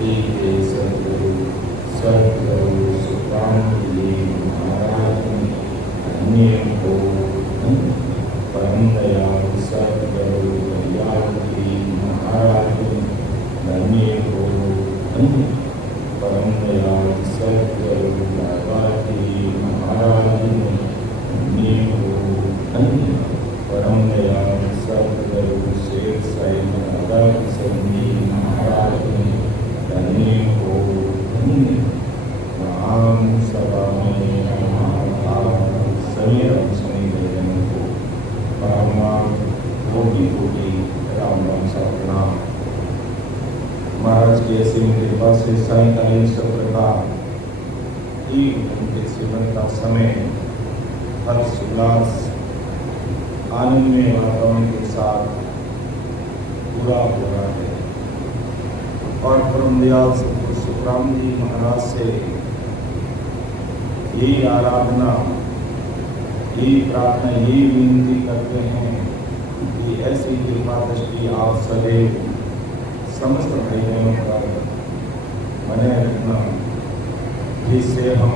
लीजिए सदगुरु सदगुरु सुखरामजी महाराज धन्य हो परम दयालु सदगुरु दयालजी महाराज धन्य हो परम दयालु सदगुरु दादाजी महाराज धन्य हो परम दयालु सदगुरु शेख साईं दादा किशनजी महाराज धन्य हो राम सभा में सभी राम समीजन को परमा कोटि कोटि राम राम सा प्रणाम। महाराज की ऐसी कृपा से सायंकालीन सत्र का 1 घंटे सेवन का समय हर्ष उल्लास आनंदमय वातावरण के साथ पूरा हो रहा है और परम दयाल सतगुरु सुखराम जी महाराज से यही आराधना, यही प्रार्थना, यही विनती करते हैं कि ऐसी कृपा दृष्टि आप सदैव समस्त भाई बहनों पर बने रखना, जिससे हम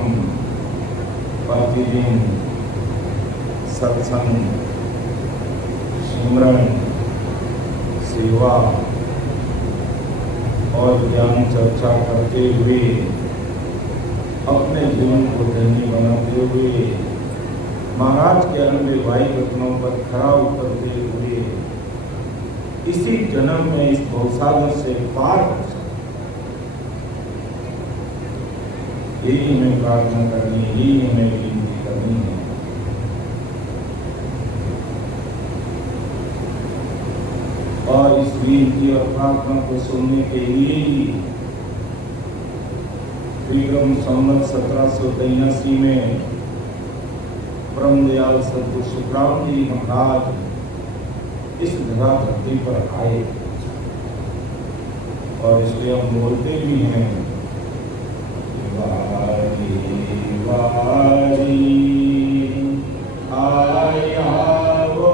प्रतिदिन सत्संग, सिमरन, सेवा और ज्ञान चर्चा करते हुए अपने जीवन को धन्य बनाते हुए महाराज के अनुभवाई वचनों पर खरा उतरते हुए इसी जन्म में इस भवसागर से पार कर सकते। यही हमें प्रार्थना करनी, यही हमें विनती करनी है। और इस विनती और प्रार्थना को सुनने के लिए ही विक्रम संवत 1783 में परम दयाल सतगुरु सुखराम जी महाराज इस धरा धरती पर आए और इसलिए हम बोलते भी हैं वारी वारी आया वो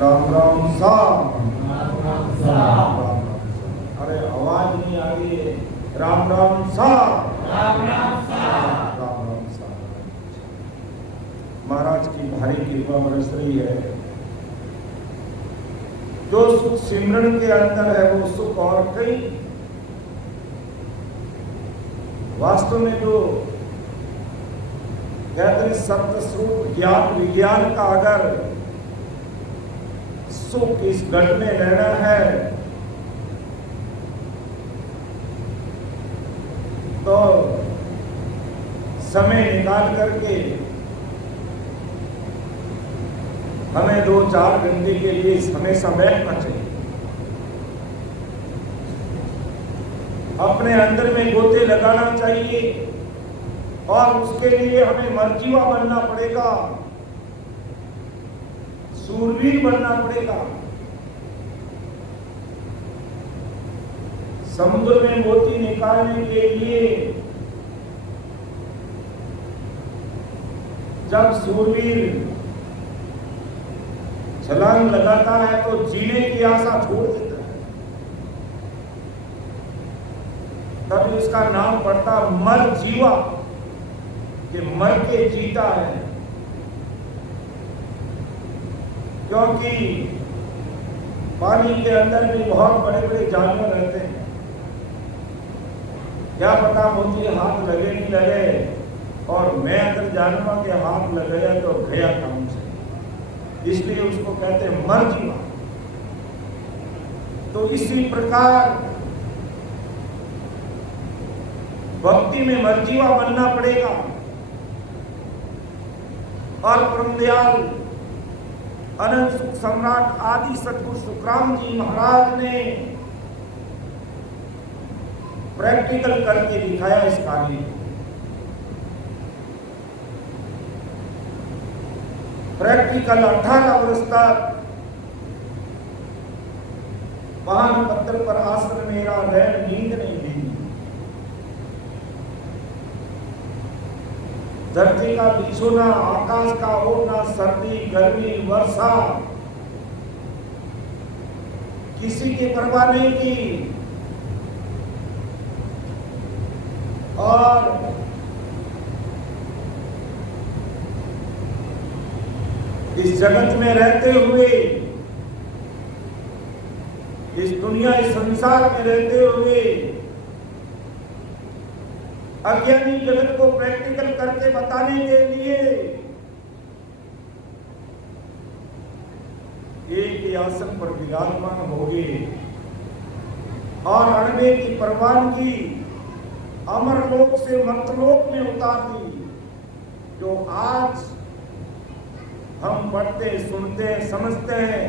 राम राम सा। अरे आवाज नहीं आ रही है। राम राम सा। राम राम सा। महाराज की भारी कृपा बरस रही है। जो सुख सिमरन के अंदर है वो सुख और कई वास्तव में जो कहते हैं सत्य स्वरूप ज्ञान विज्ञान का अगर सुख इस घट में रहना है तो समय निकाल करके हमें 2-4 घंटे के लिए हमेशा बैठना चाहिए। अपने अंदर में गोते लगाना चाहिए और उसके लिए हमें मर्जीवा बनना पड़ेगा, सूरवीर बनना पड़ेगा। समुद्र में मोती निकालने के लिए जब सूरवीर छलांग लगाता है तो जीने की आशा छोड़ देता है, तभी उसका नाम पड़ता मर जीवा, कि मर के जीता है। क्योंकि पानी के अंदर भी बहुत बड़े बड़े जानवर रहते हैं, क्या पता मोती हाथ लगे नहीं लगे, और मैं अगर जानवर के हाथ लग गया तो गया काम से, इसलिए उसको कहते हैं मर्जीवा। तो इसी प्रकार भक्ति में मर्जीवा बनना पड़ेगा। और परमदयाल अनंत सुख सम्राट आदि सतगुरु सुखराम जी महाराज ने प्रैक्टिकल करके दिखाया इस कार्य को। प्रैक्टिकल 18 वर्ष तक वाहन पत्थर पर आश्रम मेरा रैन नींद नहीं दी। धरती का बिछोना, आकाश का ओढ़ना, सर्दी गर्मी वर्षा किसी की परवाह नहीं की। और इस जगत में रहते हुए, इस दुनिया इस संसार में रहते हुए अज्ञानी जगत को प्रैक्टिकल करके बताने के लिए एक आसन पर विराजमान हो गए और अणवे की परवानगी अमरलोक से मर्तलोक में उतार दी। जो आज हम पढ़ते, सुनते, समझते हैं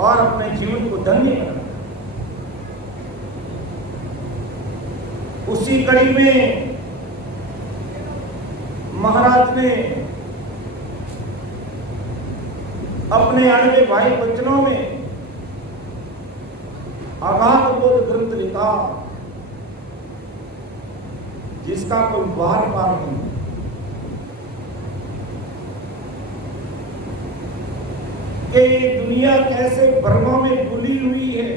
और अपने जीवन को धन्य बनाते। उसी कड़ी में महाराज ने अपने अणवे भाई वचनों में अगाध बोध ग्रंथ लिखा, जिसका कोई बार बार नहीं। कि ये दुनिया कैसे भ्रमों में डूबी हुई है,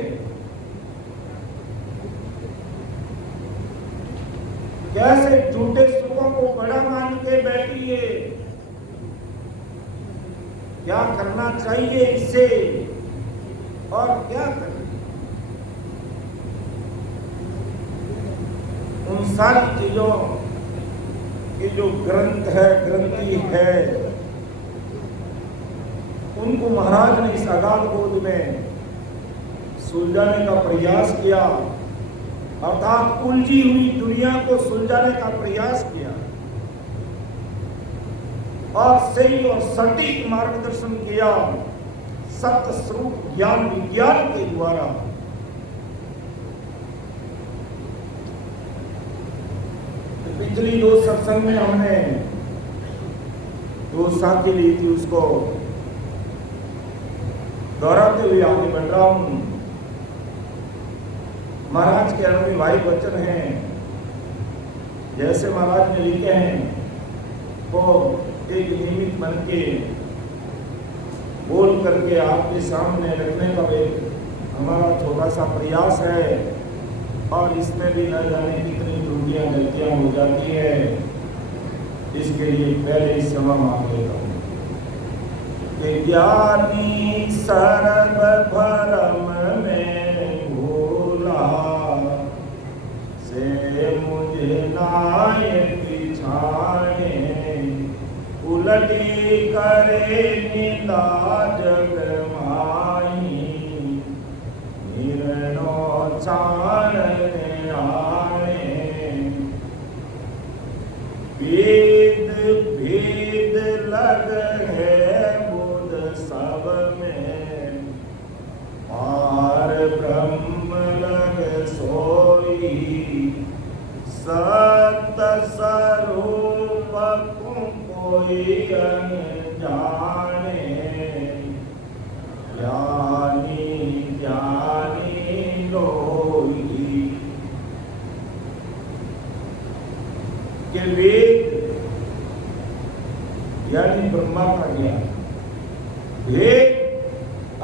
कैसे झूठे सुखों को बड़ा मान के बैठी है, क्या करना चाहिए इससे और क्या करना। उन सारी चीजों की जो ग्रंथ है, ग्रंथी है, उनको महाराज ने इस अगाध बोध में सुलझाने का प्रयास किया, अर्थात उलझी हुई दुनिया को सुलझाने का प्रयास किया और सही और सटीक मार्गदर्शन किया सत्य स्वरूप ज्ञान विज्ञान के द्वारा। पिछली 2 सत्संग में हमने 2 साथी ली थी, उसको दोहराते हुए आगे बढ़ रहा हूं। महाराज के अनुभवी भाई वचन हैं, जैसे महाराज ने लिखे हैं वो एक निमित्त बन के बोल करके आपके सामने रखने का एक हमारा छोटा सा प्रयास है। और इसमें भी न जाने कितनी त्रुटियां गलतियां हो जाती है, इसके लिए पहले ही क्षमा मांग लेता हूँ। ज्ञानी सर्व भरम में भूला से मुझे नायक छाने, उलटी करे नीला जग माही, निर्णो छाने आने। वेद भेद लग है सब में, पार ब्रह्म लग सोई, सत स्वरूप कोई अनजाने, ज्ञानी ज्ञानी लोई। के वेद यानी ब्रह्मा का ज्ञान, वेद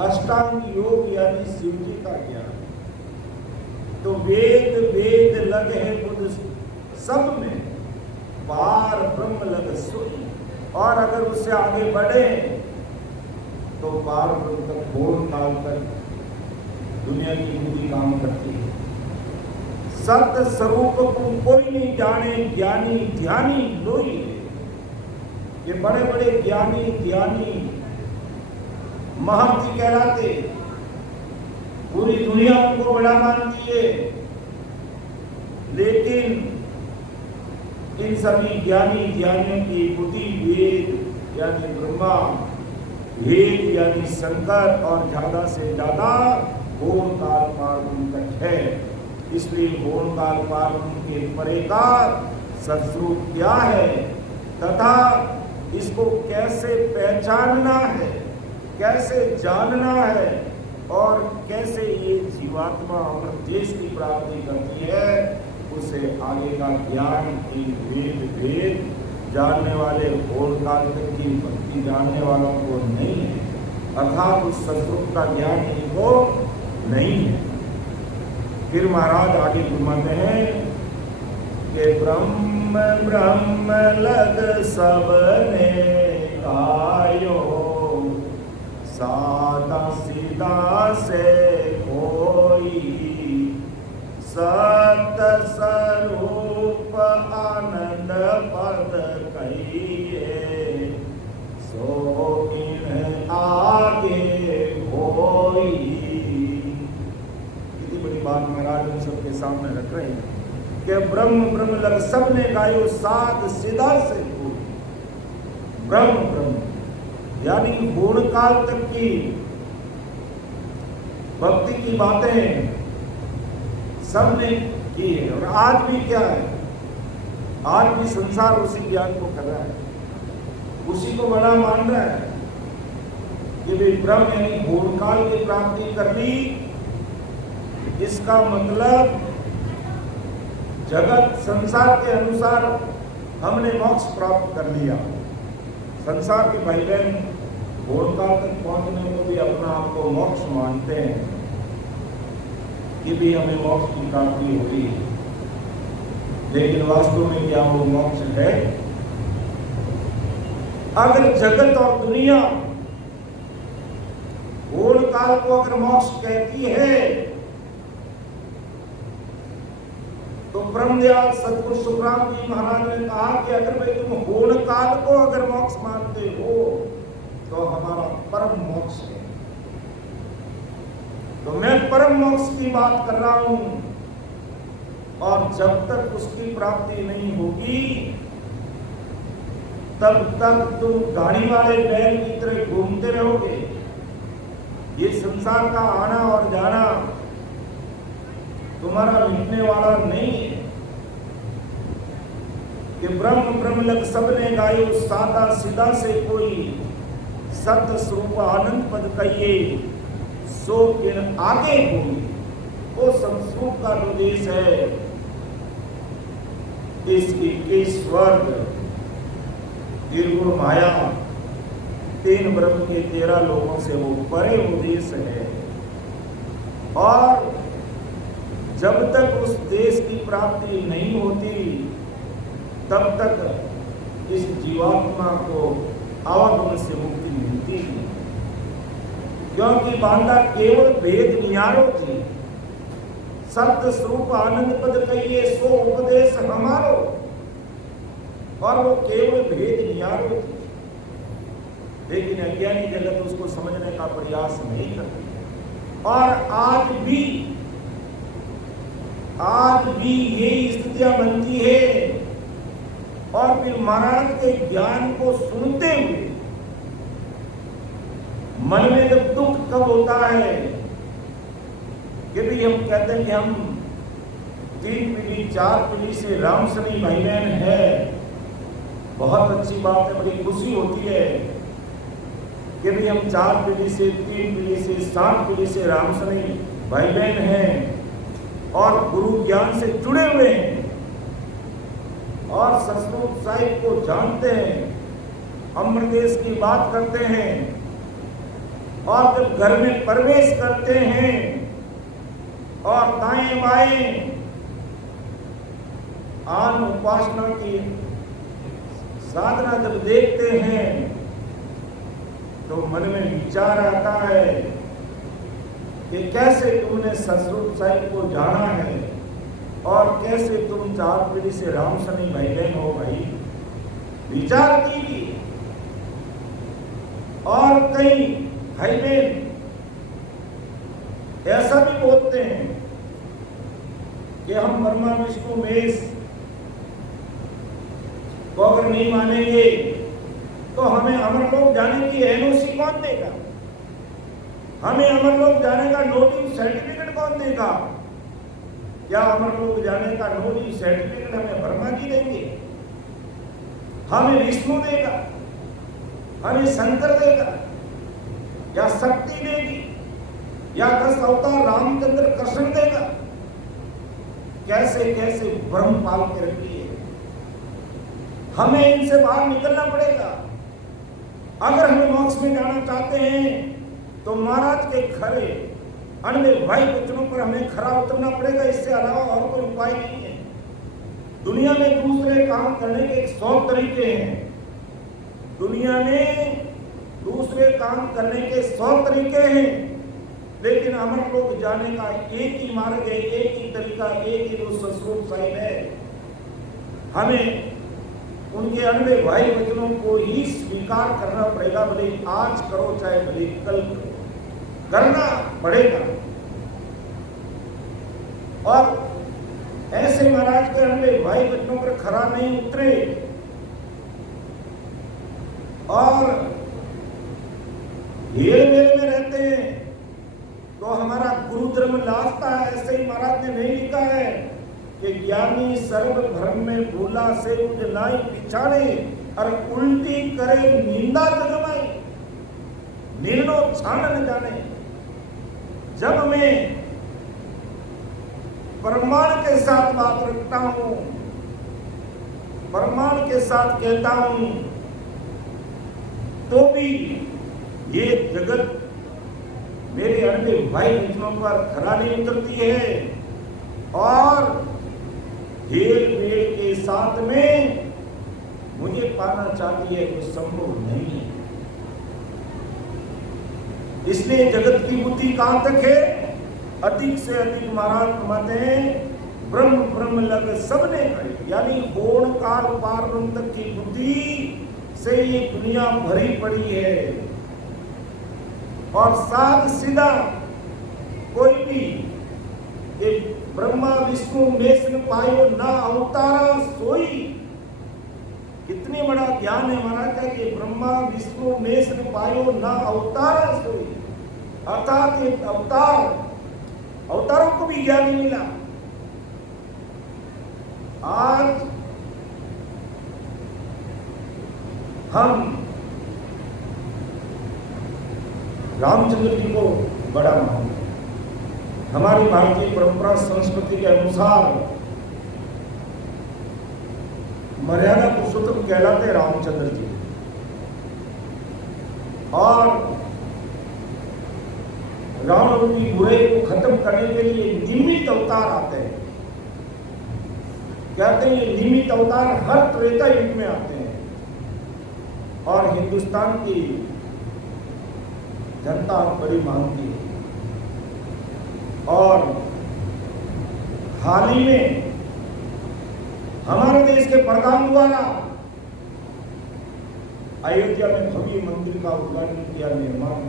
अष्टांग योग यानी शिव जी का ज्ञान। तो वेद वेद लग है बुद्ध सब में, पार ब्रह्म लग सोई। और अगर उससे आगे बढ़े तो पार ब्रह्म तक, पूर्ण काल तक दुनिया की बुद्धि काम करती है। सत्य स्वरूप को कोई नहीं जाने, ज्ञानी ध्यानी लोई। ये बड़े बड़े ज्ञानी ध्यानी महंती कहलाते, पूरी दुनिया उनको बड़ा मानती है, लेकिन इन सभी ज्ञानी ध्यानियों की बुद्धि वेद यानी ब्रह्मा, वेद यानी शंकर और ज्यादा से ज्यादा घोर काल पार तक है। इसलिए घोर काल पार के परे का सत्स्वरूप क्या है तथा इसको कैसे पहचानना है, कैसे जानना है और कैसे ये जीवात्मा अमृत देश की प्राप्ति करती है, उसे आगे का ज्ञान इन वेद जानने वाले घोर काल तक की भक्ति जानने वालों को नहीं है, अर्थात उस सत्स्वरूप का ज्ञान इनको नहीं है। फिर महाराज आगे घुमाते हैं कि ब्रह्म ब्रह्म लग सबने गायो, सादा सीधा से कोई सत स्वरूप आनंद पद कहिए, सो इन आगे कोई। इतनी बड़ी बात महाराज इन सबके सामने रख रहे हैं कि ब्रह्म ब्रह्म लग सबने गायो, साध सीधा से कोई। ब्रह्म ब्रह्म यानी घोर काल तक की भक्ति की बातें सबने की है। और आज भी क्या है, आज भी संसार उसी ज्ञान को कर रहा है, उसी को बड़ा मान रहा है कि भाई ब्रह्म यानी घोर काल की प्राप्ति कर ली, इसका मतलब जगत संसार के अनुसार हमने मोक्ष प्राप्त कर लिया। संसार के भाई बहन घोर काल तक पहुंचने को भी अपना आप को मोक्ष मानते हैं कि भी हमें मोक्ष की प्राप्ति होगी, लेकिन वास्तव में क्या वो मोक्ष है? अगर जगत और दुनिया घोर काल को अगर मोक्ष कहती है तो ब्रह्मदयाल सदगुरु सुखराम जी महाराज ने कहा कि अगर भाई तुम घोर काल को अगर मोक्ष मानते हो तो हमारा परम मोक्ष है। तो मैं परम मोक्ष की बात कर रहा हूं, और जब तक उसकी प्राप्ति नहीं होगी तब तक तुम गाड़ी वाले बैल की तरह घूमते रहोगे। ये संसार का आना और जाना तुम्हारा मिटने वाला नहीं है। कि ब्रह्म ब्रह्म लग सबने गायो, सादा सीधा से कोई सत्य स्वरूप आनंद पद कहिए, सो इन आगे होगी। वो संस्वरूप का जो देश है, इसकी स्वर्ग निर्गुण माया, तीन ब्रह्म के 13 लोगों से वो परे वो देश है। और जब तक उस देश की प्राप्ति नहीं होती तब तक इस जीवात्मा को आवागमन से मुक्ति मिलती है, क्योंकि बांधा केवल भेद नियारो थी। सत्य स्वरूप आनंद पद कहिए, सो उपदेश हमारो, और वो केवल भेद नियारो थी, लेकिन अज्ञानी जगत उसको समझने का प्रयास नहीं करती। और आज भी ये स्थितियां बनती है। और फिर महाराज के ज्ञान को सुनते हुए मन में जब दुख कब होता है कि भी हम कहते हैं कि हम 3 पीढ़ी 4 पीढ़ी से रामसनी भाई बहन है, बहुत अच्छी बात है, बड़ी खुशी होती है कि भी हम 4 पीढ़ी से 3 पीढ़ी से 7 पीढ़ी से रामसनी भाई बहन हैं और गुरु ज्ञान से जुड़े हुए हैं और सतगुरु साहिब को जानते हैं, अमृतदेश की बात करते हैं। और जब घर में प्रवेश करते हैं और दाएं बाएं आन उपासना की साधना जब देखते हैं तो मन में विचार आता है कि कैसे तुमने सतगुरु साहिब को जाना है, और कैसे तुम 4 पीढ़ी से राम सनी भाई बहन हो भाई, विचार कीजिए। और कई भाई बहन ऐसा भी बोलते हैं कि हम ब्रह्मा विष्णु महेश को अगर नहीं मानेंगे तो हमें अमर लोक जाने की एनओसी कौन देगा, हमें अमर लोक जाने का नोटिस सर्टिफिकेट कौन देगा? क्या अमर लोक जाने का नोटिस सर्टिफिकेट हमें ब्रह्मा जी देंगे, हमें विष्णु देगा, हमें शंकर देगा, या शक्ति देगी, या 10 अवतार रामचंद्र कृष्ण देगा? कैसे कैसे भ्रम पाल के रखी है। हमें इनसे बाहर निकलना पड़ेगा। अगर हमें मोक्ष में जाना चाहते हैं तो महाराज के खरे अनवे भाई वचनों पर हमें खरा उतरना पड़ेगा। इससे अलावा और कोई उपाय नहीं है। दुनिया में दूसरे काम करने के 100 तरीके हैं। दुनिया में दूसरे काम करने के 100 तरीके हैं, लेकिन अमर लोक जाने का एक ही मार्ग है, एक ही तरीका, एक ही जो ससुर साहिब है। हमें उनके अनवे भाई वचनों को ही स्वीकार करना पड़ेगा। भले आज करो चाहे भले कल करो, करना पड़ेगा। और ऐसे महाराज के अनवे भाई वचनों पर खरा नहीं उतरे और हेल मेल में रहते हैं तो हमारा गुरु धर्म लाजता है। ऐसे ही महाराज ने नहीं लिखा है कि ज्ञानी सर्व भ्रम में भूला से मुझ लाई पिछाड़े और उल्टी करे निंदा जगमाई, निर्णो छान न जाने। जब मैं प्रमाण के साथ बात रखता हूं, प्रमाण के साथ कहता हूं, तो भी ये जगत मेरे अनवे भाई वचनों पर खरा नहीं उतरती है और हेल मेल के साथ में मुझे पाना चाहती है, कुछ संभव नहीं है। इसलिए जगत की बुद्धि कहां तक है? अधिक से अधिक महाराज फरमाते हैं ब्रह्म ब्रह्म लग सबने कही, यानी होण काल पार ब्रह्म तक की बुद्धि से ये दुनिया भरी पड़ी है। और साथ सीधा कोई भी ये ब्रह्मा विष्णु महेश न पायो ना अवतारा सोई, कितनी बड़ा ज्ञान है महाराज का कि ब्रह्मा विष्णु महेश न पायो ना अवतारा सोई, अर्थात एक अवतारों को भी ज्ञान नहीं मिला। आज हम रामचंद्र जी को बड़ा मानते हैं। हमारी भारतीय परंपरा संस्कृति के अनुसार मर्यादा पुरुषोत्तम कहलाते रामचंद्र जी, और रावण की बुराई को खत्म करने के लिए निमित्त अवतार आते हैं। कहते हैं ये निमित्त अवतार हर त्रेता युग में आते हैं और हिंदुस्तान की जनता बड़ी मांगती है। और हाल ही में हमारे देश के प्रधान द्वारा अयोध्या में भव्य मंदिर का उद्घाटन किया, निर्माण,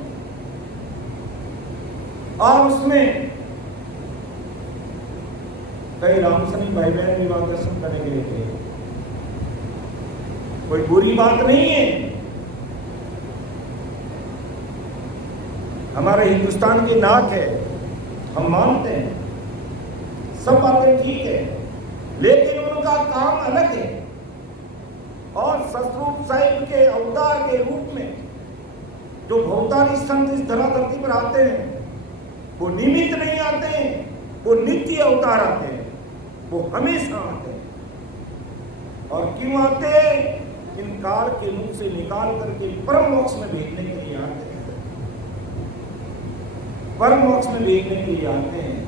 और उसमें कई रामसनी भाई बहन विवाह दर्शन करने के लिए थे। कोई बुरी बात नहीं है। हमारे हिंदुस्तान की नाक है, हम मानते हैं, सब बातें ठीक है, लेकिन उनका काम अलग है। और सतरूप साहिब के अवतार के रूप में जो भवतारी संत इस धराधरती पर आते हैं, वो निमित्त नहीं आते हैं, वो नित्य अवतार आते हैं, वो हमेशा आते हैं। और क्यों आते हैं? इन काल के मुख से निकाल करके परम मोक्ष में भेजने के लिए आते हैं, परम मोक्ष में भेजने के लिए आते हैं।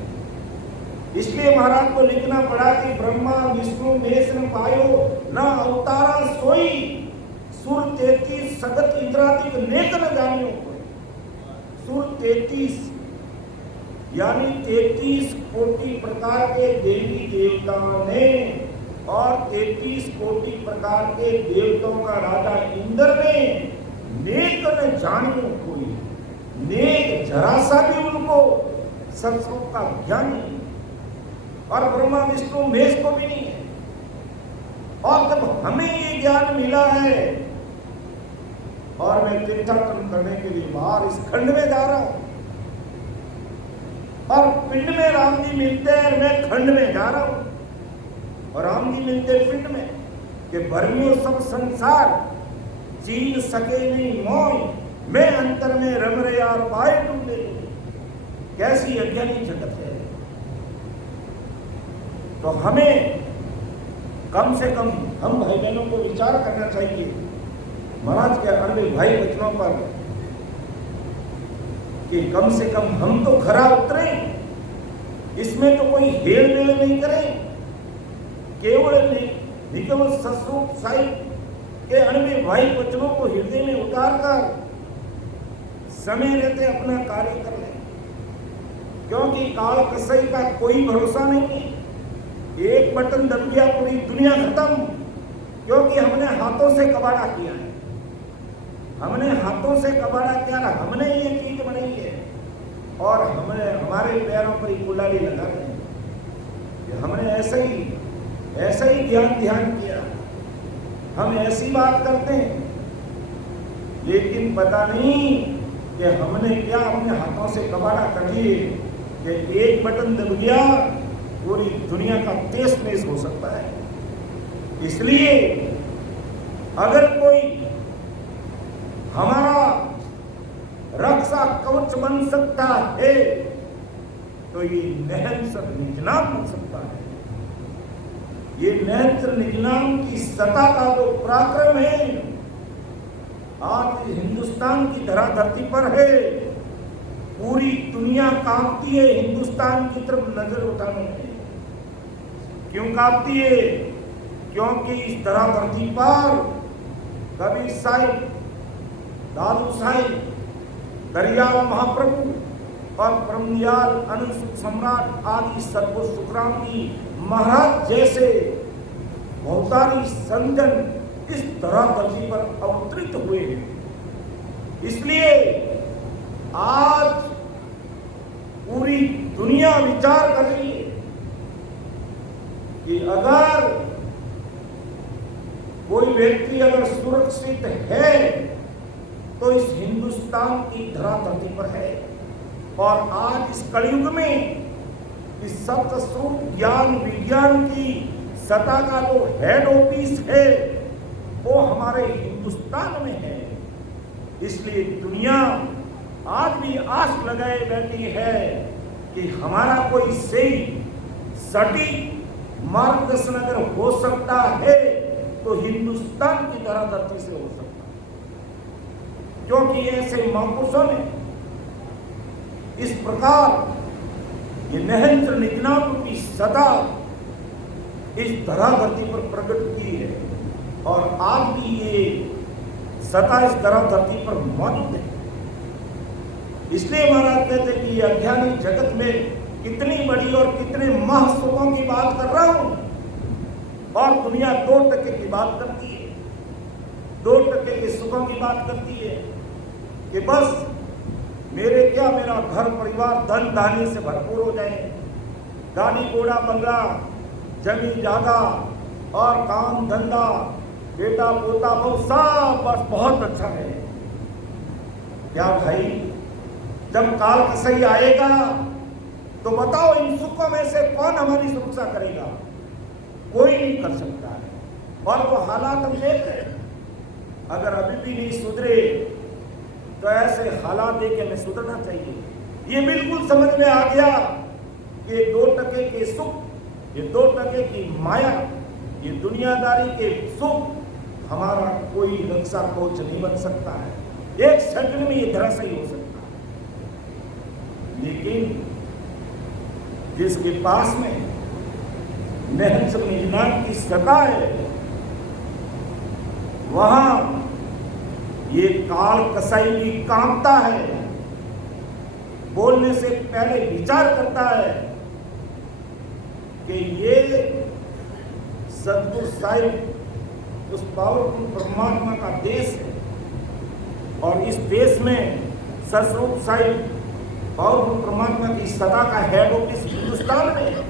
इसलिए महाराज को लिखना पड़ा कि ब्रह्मा विष्णु महेश न पायो न अवतारा सोई, सुर 33 सगत इंद्रादिक नेक न जानियो। सुर 33 यानी 33 कोटि प्रकार के देवी देवताओं ने और 33 कोटि प्रकार के देवताओं का राजा इंद्र ने नेक न जानियो कोई, नेक जरा सा भी उनको संस्कृत का ज्ञान नहीं, और ब्रह्मा विष्णु महेश को भी नहीं है। और जब हमें ये ज्ञान मिला है और मैं तीर्थाटन करने के लिए बाहर इस खंड में जा रहा हूं और पिंड में राम जी मिलते हैं, मैं खंड में जा रहा हूं और राम जी मिलते पिंड में कि भरमियो सब संसार चीन सके नहीं मोय, मैं अंतर में रम रे यार पाए ढूंढे। कैसी अज्ञानी जगत है। तो हमें कम से कम हम भाई बहनों को विचार करना चाहिए महाराज के अन्य भाई बचनों पर कि कम से कम हम तो खरा उतरे, इसमें तो कोई हेल मेल नहीं करें, केवल निगम सस्वरूप साई के अन्य भाई बचनों को हृदय में उतार कर समय रहते अपना कार्य कर लें, क्योंकि काल कसई का कोई भरोसा नहीं है। एक बटन दब गया पूरी दुनिया खत्म, क्योंकि हमने हाथों से कबाड़ा किया है, हमने हाथों से कबाड़ा किया, हमने ये चीज बनाई है और हमने हमारे पैरों पर ही कुल्हाड़ी लगा दी। हमने ऐसा ही ध्यान किया, हम ऐसी बात करते हैं, लेकिन पता नहीं कि हमने क्या अपने हाथों से कबाड़ा कर दिए कि एक बटन दब गया पूरी दुनिया का तेज नेस हो सकता है। इसलिए अगर कोई हमारा रक्षा कवच बन सकता है तो ये नहंसर निजनाम बन सकता है। ये नहंसर निजनाम की सत्ता का जो पराक्रम है आज हिंदुस्तान की धरा धरती पर है। पूरी दुनिया कांपती है हिंदुस्तान की तरफ नजर उठाने में। क्यों कांपती है? क्योंकि इस धरा धरती पर कबीर साहिब, दादू साहिब, दरियाव महाप्रभु और ब्रह्मयाल अनुसुख सम्राट आदि सतगुरु सुखराम जी महाराज जैसे बहुतारी संजन इस धरा धरती पर अवतरित हुए हैं। इसलिए आज पूरी दुनिया विचार कर रही है कि अगर कोई व्यक्ति अगर सुरक्षित है तो इस हिंदुस्तान की धरा धरती पर है। और आज इस कलयुग में इस सप्त स्वरूप ज्ञान विज्ञान की सत्ता का जो हेड ऑफिस है वो हमारे हिंदुस्तान में है। इसलिए दुनिया आज भी आस लगाए बैठी है कि हमारा कोई सही सटीक मार्गदर्शन अगर हो सकता है तो हिंदुस्तान की धरा धरती से हो सकता है, क्योंकि ऐसे महापुरुषों ने इस प्रकार ये नहेंद्र निजनाम की सदा इस धरा धरती पर प्रकट की है और आज भी ये सदा इस धरा धरती पर मौजूद है। इसलिए महाराज कहते हैं कि अज्ञानी जगत में कितनी बड़ी और कितने महासुखों की बात कर रहा हूं और दुनिया 2% की बात करती है, 2% के सुखों की बात करती है कि बस मेरा घर परिवार धन धान्य से भरपूर हो जाए, गाड़ी घोड़ा बंगला जमीन जागा और काम धंधा बेटा पोता बहु सब बस बहुत अच्छा है। क्या भाई जब काल कसई आएगा तो बताओ इन सुखों में से कौन हमारी सुरक्षा करेगा? कोई नहीं कर सकता है। और वो हालात हम देख रहे हैं, अगर अभी भी नहीं सुधरे तो ऐसे हालात देख के हमें सुधरना चाहिए। ये बिल्कुल समझ में आ गया कि 2% के सुख, ये 2% की माया, ये दुनियादारी के सुख हमारा कोई रक्षा कवच नहीं बन सकता है। एक सेकंड में ये धराशायी हो सकता है। लेकिन जिसके पास में नहज निजनाम की सत्ता है वहां ये काल कसाई भी कांपता है। बोलने से पहले विचार करता है कि ये सतगुरु साहिब उस पावरफुल परमात्मा का देश है और इस देश में सतस्वरूप साहिब पावरफुल परमात्मा की सदा का हेड ऑफिस हिंदुस्तान में है।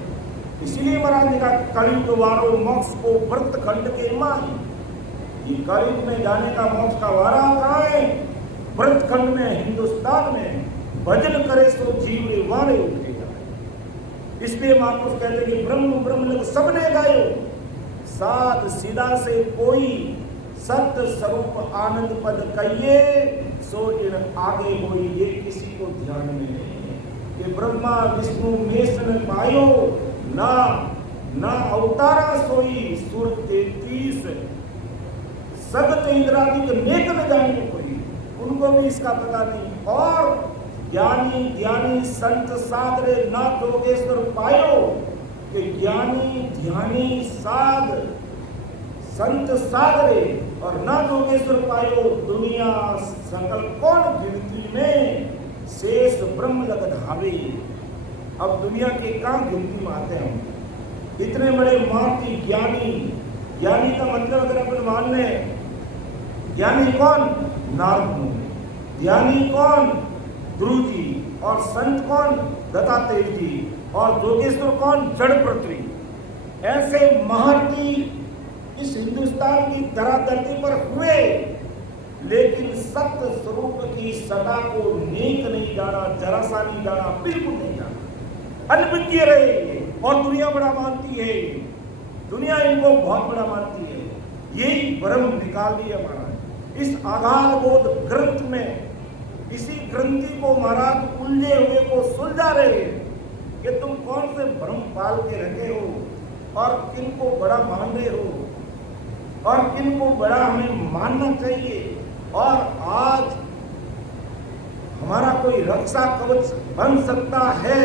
इसीलिए महाराज ने कहा कलयुग वारो मोक्ष को व्रत खंड के माही। ये कलयुग में जाने का मोक्ष का वारा कहाँ है? व्रत खंड में, हिंदुस्तान में। भजन करे सो जीवरे वारे उठेगा। इसलिए महापुरुष कहते हैं कि ब्रह्म ब्रह्म लग सबने गायो, साध सीधा से कोई सत्य स्वरूप आनंद पद कहिए, सो इन आगे होई। ये किसी को ध्यान में नहीं है कि ब्रह्मा विष्णु मेष न पायो, ना अवतारा सोई सुर 33 सगत इंद्रादिक नेक न जाने कोई। उनको भी इसका पता नहीं। और ज्ञानी ध्यानी संत साधरे ना जोगेश्वर पायो, कि ज्ञानी ध्यानी साध संत साधरे और ना जोगेश्वर पायो। दुनिया सकल कौन गिनती में, शेष ब्रह्म लग धावे। अब दुनिया के कहाँ गिनती में आते हैं? इतने बड़े महारथी ज्ञानी, ज्ञानी का मतलब अगर अपन मान लें, ज्ञानी कौन? नारद मुनि। ध्यानी कौन? ध्रुव जी। और संत कौन? दत्तात्रेय जी। और जोगेश्वर कौन? जड़ पृथ्वी। ऐसे महारथी इस हिंदुस्तान की धराधरती पर हुए, लेकिन सत्य स्वरूप की सदा को नेक नहीं जाना, जरा सा नहीं जाना, बिल्कुल नहीं जाना। अनभिज्ञ रहे और दुनिया बड़ा मानती है, दुनिया इनको बहुत बड़ा मानती है। यही भ्रम निकाल दिया महाराज इस आधार बोध ग्रंथ में। इसी ग्रंथि को महाराज उलझे हुए को सुलझा रहे हैं कि तुम कौन से भ्रम पाल के रखे हो और किनको बड़ा मान रहे हो और किनको बड़ा हमें मानना चाहिए। और आज हमारा कोई रक्षा कवच बन सकता है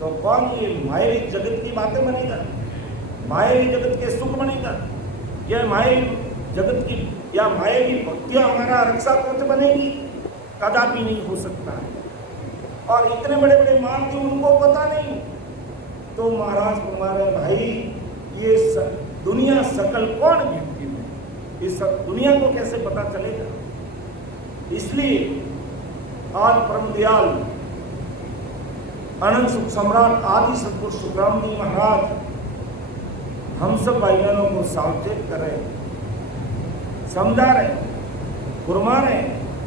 तो कौन? ये मायावी जगत की बातें बनेगा, मायावी जगत के सुख बनेगा, या मायावी जगत की या मायावी भक्तियां हमारा रक्षा कवच बनेगी? कदापि नहीं हो सकता है। और इतने बड़े बड़े मान थे, उनको पता नहीं। तो महाराज हमारे भाई, ये दुनिया सकल कौन गिनती में, इस दुनिया को कैसे पता चलेगा? इसलिए आज परम दयाल अनंत सुख सम्राट आदि सतगुरु सुखराम जी महाराज हम सब भाई बहनों को सावचेत कर रहे, समझा रहे, फुरमा रहे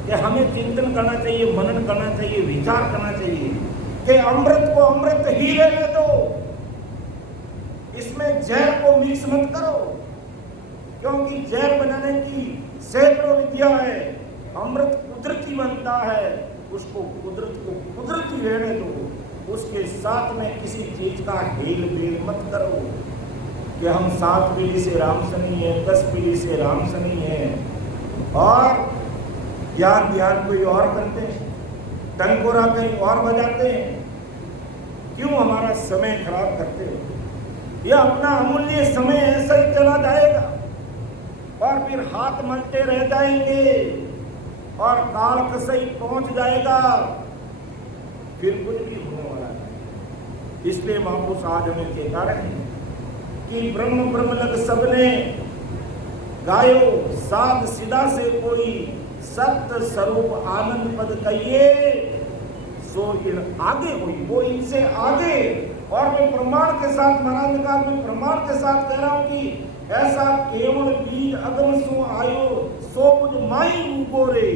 कि हमें चिंतन करना चाहिए, मनन करना चाहिए, विचार करना चाहिए कि अमृत को अमृत ही रहने दो, इसमें जहर को मिक्स मत करो। क्योंकि जहर बनाने की सैकड़ों विद्या है, अमृत कुदरती बनता है, उसको कुदरत को कुदरती रहने दो। उसके साथ में किसी चीज का हेल मेल मत करो कि हम 7 पीढ़ी से राम सनी है, 10 पीढ़ी से राम सनी है, और ज्ञान ध्यान कोई और करते हैं, टंकोरा कहीं और बजाते हैं। क्यों हमारा समय खराब करते हो? यह अपना अमूल्य समय ऐसा ही चला जाएगा और फिर हाथ मलते रह जाएंगे और काल कसई पहुंच जाएगा, फिर कुछ भी होने वाला है। इसलिए महापुरुष आज हमें चेता रहे कि ब्रह्म ब्रह्म लग सबने गायो, साध सीधा से कोई सत्य स्वरूप आनंद पद कहिए, सो इन आगे हुई। वो इनसे आगे। और मैं प्रमाण के साथ, महाराज ने कहा, मैं प्रमाण के साथ कह रहा हूं कि ऐसा केवल बीज अगम सो आयो, सो मुझ माई उगोरे,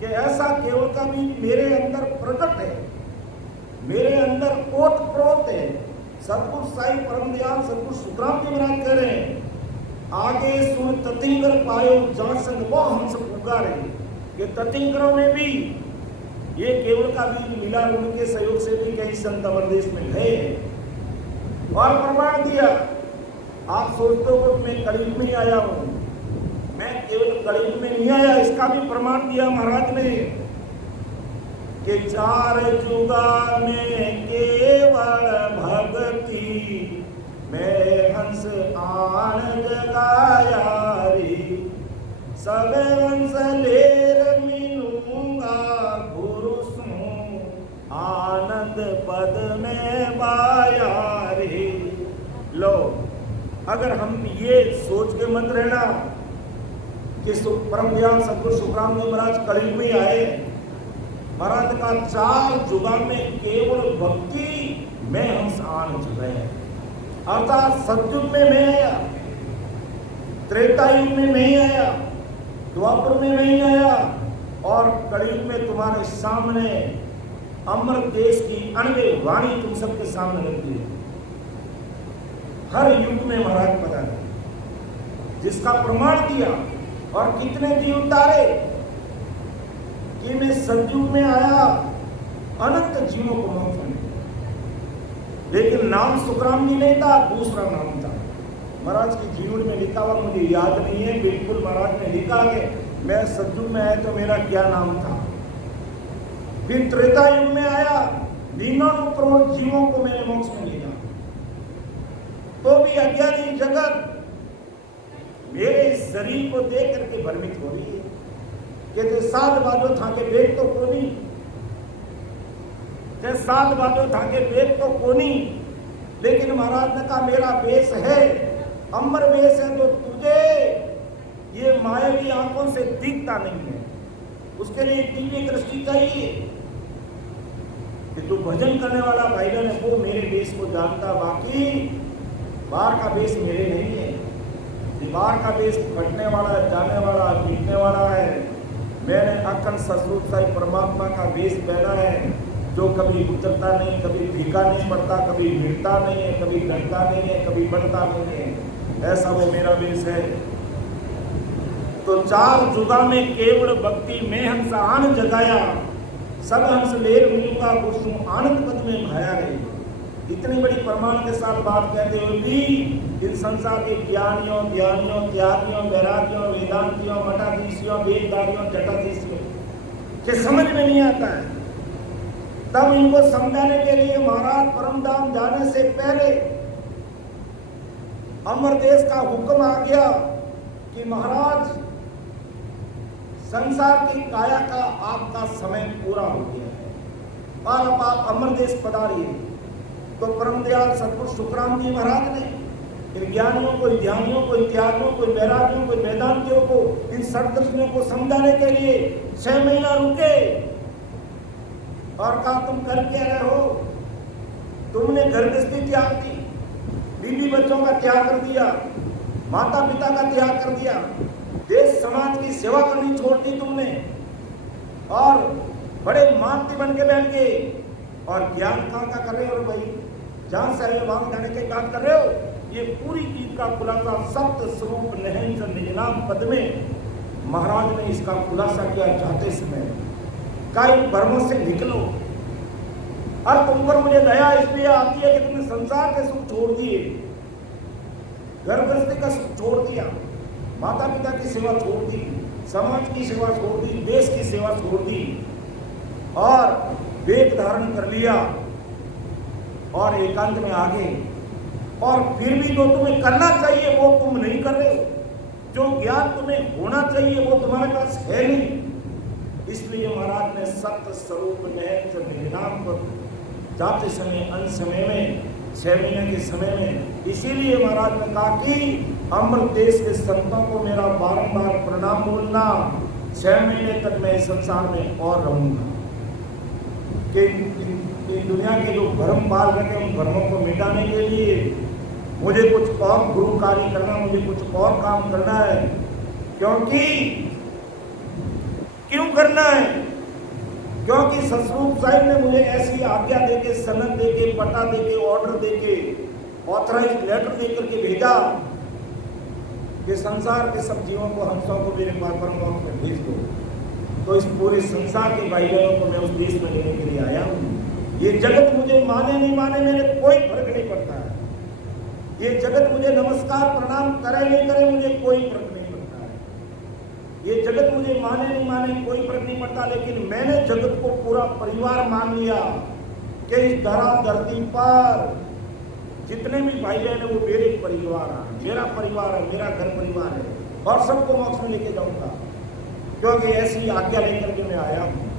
कि ऐसा केवल का बीज मेरे अंदर प्रकट है, मेरे अंदर ओत प्रोत है। सतगुरु साईं परम दयाल सतगुरु सुखराम जी महाराज कह रहे हैं, आगे सुन ततिंगर पायो जहाँ संग वो हमसे पुकारे। ये ततिंगरों में भी ये केवल का बीज मिला, उनके सहयोग से भी कई संत अवरदेश में गए और प्रमाण दिया। आप सोचते हो कि मैं कलयुग में आया हूँ, मैं केवल कलयुग में नहीं आया, इसका भी प्रमाण दिया महाराज ने कि 4 जुगा में केवल भक्ति मैं हंस आन जगाया रे, सब हंस लेर मिलूंगा गुरु सो पद में पाया रे। लो, अगर हम ये सोच के मत रहना कि परम दयाल सतगुरु सुखराम जी महाराज कलयुग में आए, महाराज का 4 जुगा में केवल भक्ति में हंस आन चुके हैं। अर्थात सतयुग में मैं आया, त्रेता युग में नहीं आया, द्वापर में नहीं आया, और कलयुग में तुम्हारे सामने अमर देश की अनवे वाणी तुम सबके सामने रख दी। हर युग में महाराज पता नहीं, जिसका प्रमाण दिया और कितने दी उतारे कि मैं सतयुग में आया अनंत जीवों को मोक्ष में। लेकिन नाम सुखराम जी नहीं था, दूसरा नाम था। महाराज की जीवन में लिखा हुआ मुझे याद नहीं है बिल्कुल। महाराज ने लिखा कि मैं सतयुग में आया तो मेरा क्या नाम था। फिर त्रेता युग में आया, 99 करोड़ जीवों को मैंने मोक्ष में ले जाया, तो भी अज्ञानी जगत मेरे शरीर को देख करके भ्रमित हो रही है। कहते 7 बाजो था के बेग तो कोनी, 7 बाजो था के बेग तो कोनी। लेकिन महाराज ने कहा मेरा वेश है, अमर वेश है, तो तुझे ये मायावी आंखों से दिखता नहीं है। उसके लिए दिव्य दृष्टि चाहिए कि तू भजन करने वाला भाई बहन है वो मेरे वेश को जानता, बाकी बाहर का वेश मेरे नहीं है। बाहर का वेश फटने वाला, जाने वाला, मिटने वाला है। मैंने अखंड सतरूप साईं परमात्मा का वेश पहना है, जो कभी उतरता नहीं, कभी फीका नहीं पड़ता, कभी मिटता नहीं है, कभी घटता नहीं है, कभी बढ़ता नहीं है। ऐसा वो मेरा वेश है। तो 4 जुगा में केवल भक्ति में हंस आन जगाया, सब हंस लेर मिलूंगा गुरसु आनंद पद में भाया रही। इतनी बड़ी प्रमाण के साथ बात कहते हुए भी इन संसार के ज्ञानियों, ध्यानियों, त्यागियों, वैरागियों, वेदांतियों, मठाधीशियों, वेदधारियों, जटाधीशियों के समझ में नहीं आता है। तब इनको समझाने के लिए महाराज परमधाम जाने से पहले अमर देश का हुक्म आ गया कि महाराज संसार की काया का आपका समय पूरा हो गया है और अब आप अमर देश पधारिए। तो परम दयाल सतगुरु सुखराम जी महाराज ने इन ज्ञानियों को, ध्यानियों को, त्यागियों को, वैरागियों को, वेदांतियों को, इन सददर्शियों को समझाने के लिए 6 महीना रुके और कहा तुम कर क्या रहे हो। तुमने घर गृहस्थी त्याग दी, बीवी बच्चों का त्याग कर दिया, माता पिता का त्याग कर दिया, देश समाज की सेवा करनी छोड़ दी तुमने और बड़े मानती बन के बैठ गए। और ज्ञान कहाँ का कर रहे हो भाई, जहां से वहां जाने की बात कर रहे हो। ये पूरी चीज का खुलासा सप्त स्वरूप नहेंद्र निजनाम पद में महाराज ने इसका खुलासा किया जाते समय। कई भ्रमों से निकलो और तुम पर मुझे दया इसलिए आती है कि तुमने संसार के सुख छोड़ दिए, घर गृहस्थी का सुख छोड़ दिया, माता पिता की सेवा छोड़ दी, समाज की सेवा छोड़ दी, देश की सेवा छोड़ दी और वेद धारण कर लिया और एकांत में आ गए। और फिर भी जो तुम्हें करना चाहिए वो तुम नहीं कर रहे हो, जो ज्ञान तुम्हें होना चाहिए वो तुम्हारे पास है नहीं। इसलिए महाराज ने सत्य स्वरूप नहेंद्र निजनाम को जाते समय, अंत समय में, 6 महीने के समय में, इसीलिए महाराज ने कहा कि अमर देश के संतों को मेरा बारंबार प्रणाम बोलना, 6 महीने तक मैं इस संसार में और रहूंगा। कि दुनिया के जो भ्रम पाल रखे उन भ्रमों को मिटाने के लिए मुझे कुछ और गुरु कार्य करना, मुझे कुछ और काम करना है। क्यों करना है? क्योंकि सतरूप साहिब ने मुझे ऐसी आज्ञा देके, सनद देके, पता देके, ऑर्डर देके, ऑथराइज लेटर देकर के भेजा कि संसार के सब जीवों को, हंसों को मेरे पास परम में भेज दो। तो इस पूरे संसार के भाई बहनों को मैं उस देश में लेने के लिए आया हूँ। ये जगत मुझे माने नहीं माने मेरे कोई फर्क नहीं पड़ता है। ये जगत मुझे नमस्कार प्रणाम करे नहीं करे मुझे कोई फर्क नहीं पड़ता है। ये जगत मुझे माने नहीं माने कोई फर्क नहीं पड़ता। लेकिन मैंने जगत को पूरा परिवार मान लिया कि इस धरती पर जितने भी भाई बहन है वो मेरे परिवार है, मेरा परिवार है, मेरा घर परिवार है और सबको मोक्ष में लेके जाऊंगा, क्योंकि ऐसी आज्ञा लेकर के मैं आया हूँ।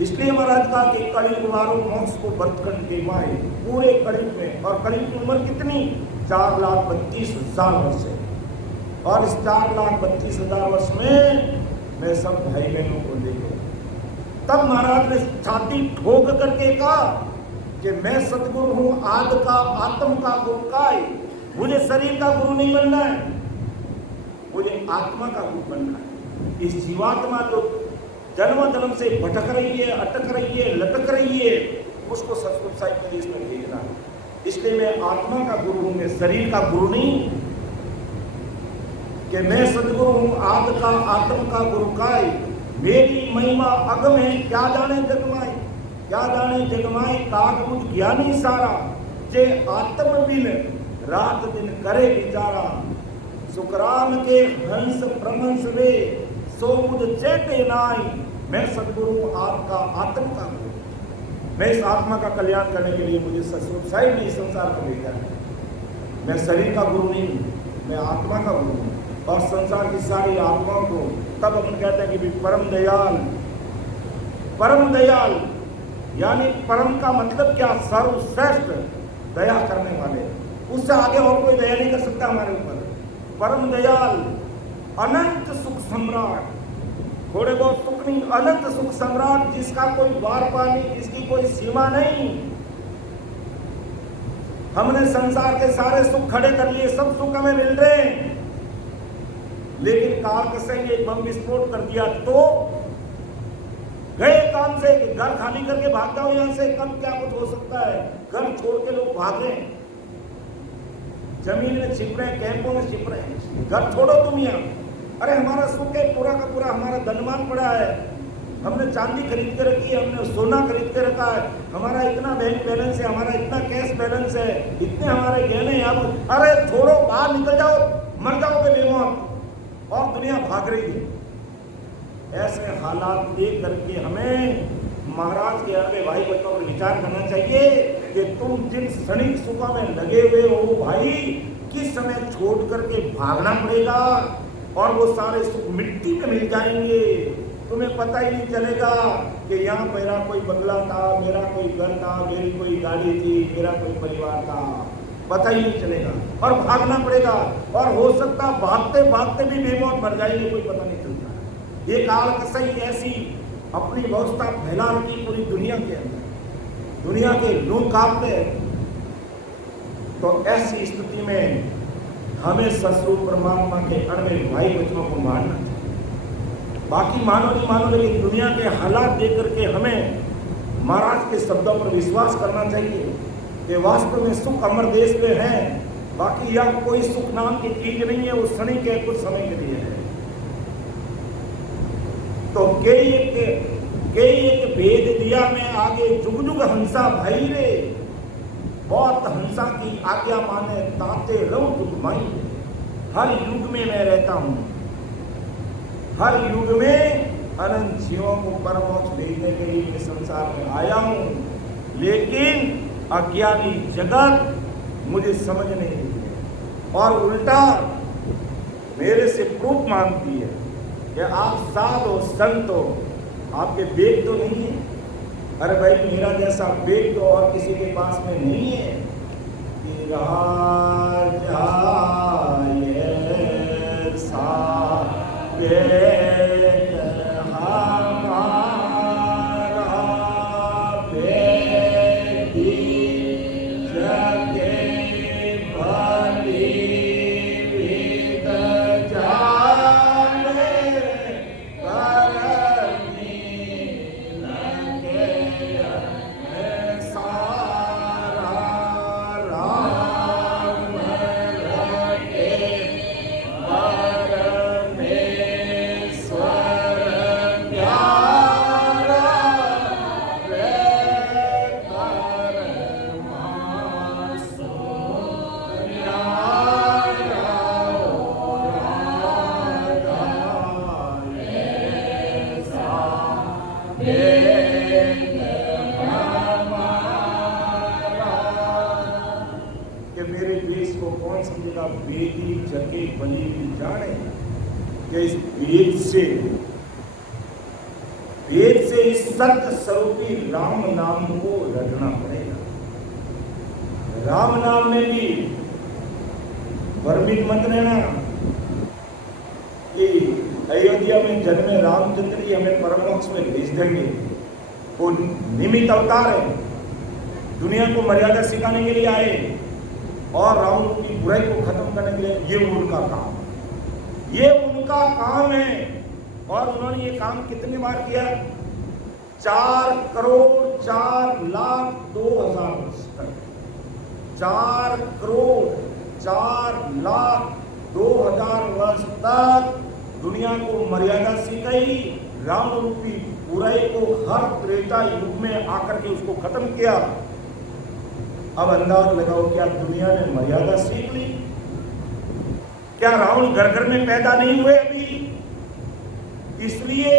इसलिए महाराज कहा कि कलयुग वारो मोक्ष को बंद के माए, पूरे कलयुग में। और कलयुग की उम्र कितनी? 4,32,000 वर्ष है। और इस 4,32,000 वर्ष में मैं सब भाई बहनों को देखो। तब महाराज ने छाती ठोक करके कहा कि मैं सतगुरु हूं, आद का आत्म का गुरु का। मुझे शरीर का गुरु नहीं बनना है, मुझे आत्मा का गुरु बनना है। इस जीवात्मा जो जन्म जन्म से भटक रही है, अटक रही है, लटक रही है, उसको सतगुरु साहिब के इसमें भेजना है। इसलिए मैं आत्मा का गुरु हूं, मैं शरीर का गुरु नहीं। कि मैं सतगुरु हूं, आद का आत्म का गुरु काय। मेरी महिमा अगम है, क्या जाने जगमाई, क्या जाने जगमाई। काग मुझ ज्ञानी सारा, जे आत्म बिन रात दिन करे विचारा। सुखराम के हंस प्रमंस वे, सो मुझ चेते नाई। मैं सतगुरु आपका आत्म का गुरु। मैं इस आत्मा का कल्याण करने के लिए मुझे सतगुरु साहिब ने इस संसार को भेजा है। मैं शरीर का गुरु नहीं हूँ, मैं आत्मा का गुरु हूँ। और संसार की सारी आत्माओं को तब अपन कहते हैं कि परम दयाल। परम दयाल यानी परम का मतलब क्या? सर्वश्रेष्ठ दया करने वाले। उससे आगे और कोई दया नहीं कर सकता हमारे ऊपर। परम दयाल, अनंत सुख सम्राट। थोड़े बहुत सुख नहीं, अनंत सुख सम्राट, जिसका कोई द्वार पार नहीं, जिसकी कोई सीमा नहीं। हमने संसार के सारे सुख खड़े कर लिए, सब सुख हमें मिल रहे हैं, लेकिन काल के संग एक बम विस्फोट कर दिया तो गए काम से। घर खाली करके भाग जाओ यहां से, कब क्या कुछ हो सकता है। घर छोड़ के लोग भाग रहे हैं, जमीन में छिप रहे हैं, कैंपों में छिप रहे हैं। घर छोड़ो तुम यहाँ। अरे हमारा सुख है पूरा का पूरा, हमारा धनमान पड़ा है, हमने चांदी खरीद के रखी है, हमने सोना खरीद के रखा है, हमारा इतना बैंक बैलेंस है, हमारा इतना कैश बैलेंस है, इतने हमारे गहने हैं। अब अरे छोड़ो, बाहर निकल जाओ, मर जाओगे बेमौत। और दुनिया भाग रही है। ऐसे हालात देख करके हमें महाराज के आगे भाई बच्चों पर विचार करना चाहिए कि तुम जिन क्षणिक सुखों में लगे हुए हो भाई, किस समय छोड़ करके भागना पड़ेगा और वो सारे सुख मिट्टी में मिल जाएंगे। तुम्हें पता ही नहीं चलेगा कि यहाँ मेरा कोई बंगला था, मेरा कोई घर था, मेरी कोई गाड़ी थी, मेरा कोई परिवार था, पता ही नहीं चलेगा और भागना पड़ेगा। और हो सकता भागते भागते भी बेमौत मर जाएंगे, कोई पता नहीं चलता। ये काल कसई ऐसी अपनी व्यवस्था फैला रखी पूरी दुनिया के अंदर, दुनिया के लोग कांपते हैं। तो ऐसी स्थिति में हमें सतस्वरूप परमात्मा के अणवे भाई बच्चों को मानना चाहिए। बाकी मानो नहीं मानो, लेकिन दुनिया के हालात देख करके हमें महाराज के शब्दों पर विश्वास करना चाहिए कि वास्तव में सुख अमर देश में है। बाकी यह कोई सुख नाम की चीज नहीं है, उस क्षणिक के कुछ समय के लिए है। तो कई एक भेद दिया मैं आगे, जुग जुग हंसा भाई रे। बहुत हंसा की आज्ञा माने, ताते रहूं दुख माई। हर युग में मैं रहता हूं, हर युग में अनंत जीवों को परम मोक्ष भेजने के लिए मैं संसार में आया हूं। लेकिन अज्ञानी जगत मुझे समझ नहीं रही है और उल्टा मेरे से प्रूफ मांगती है कि आप साध हो, संत हो, आपके वेग तो नहीं है। अरे भाई मेरा जैसा वेग तो और किसी के पास में नहीं है। कि राजा वेदी जगे बलि जाने कि इस वेद से वेद से इस सत्य स्वरूपी राम नाम को रटना पड़ेगा। राम नाम में भी भ्रमित मत रहना कि अयोध्या में जन्मे रामचंद्र जी हमें परम मोक्ष में भेज देंगे। वो निमित्त अवतार है, दुनिया को मर्यादा सिखाने के लिए आए और रावण की बुराई को खत्म करने के लिए। ये उनका काम, ये उनका काम है। और उन्होंने ये काम कितनी बार किया? 4,04,02,000 वर्ष तक। 4,04,02,000 वर्ष तक दुनिया को मर्यादा सिखाई, राम रूपी बुराई को हर त्रेता युग में आकर के उसको खत्म किया। अब अंदाज लगाओ, क्या दुनिया ने मर्यादा सीख ली? क्या रावण घर घर में पैदा नहीं हुए अभी? इसलिए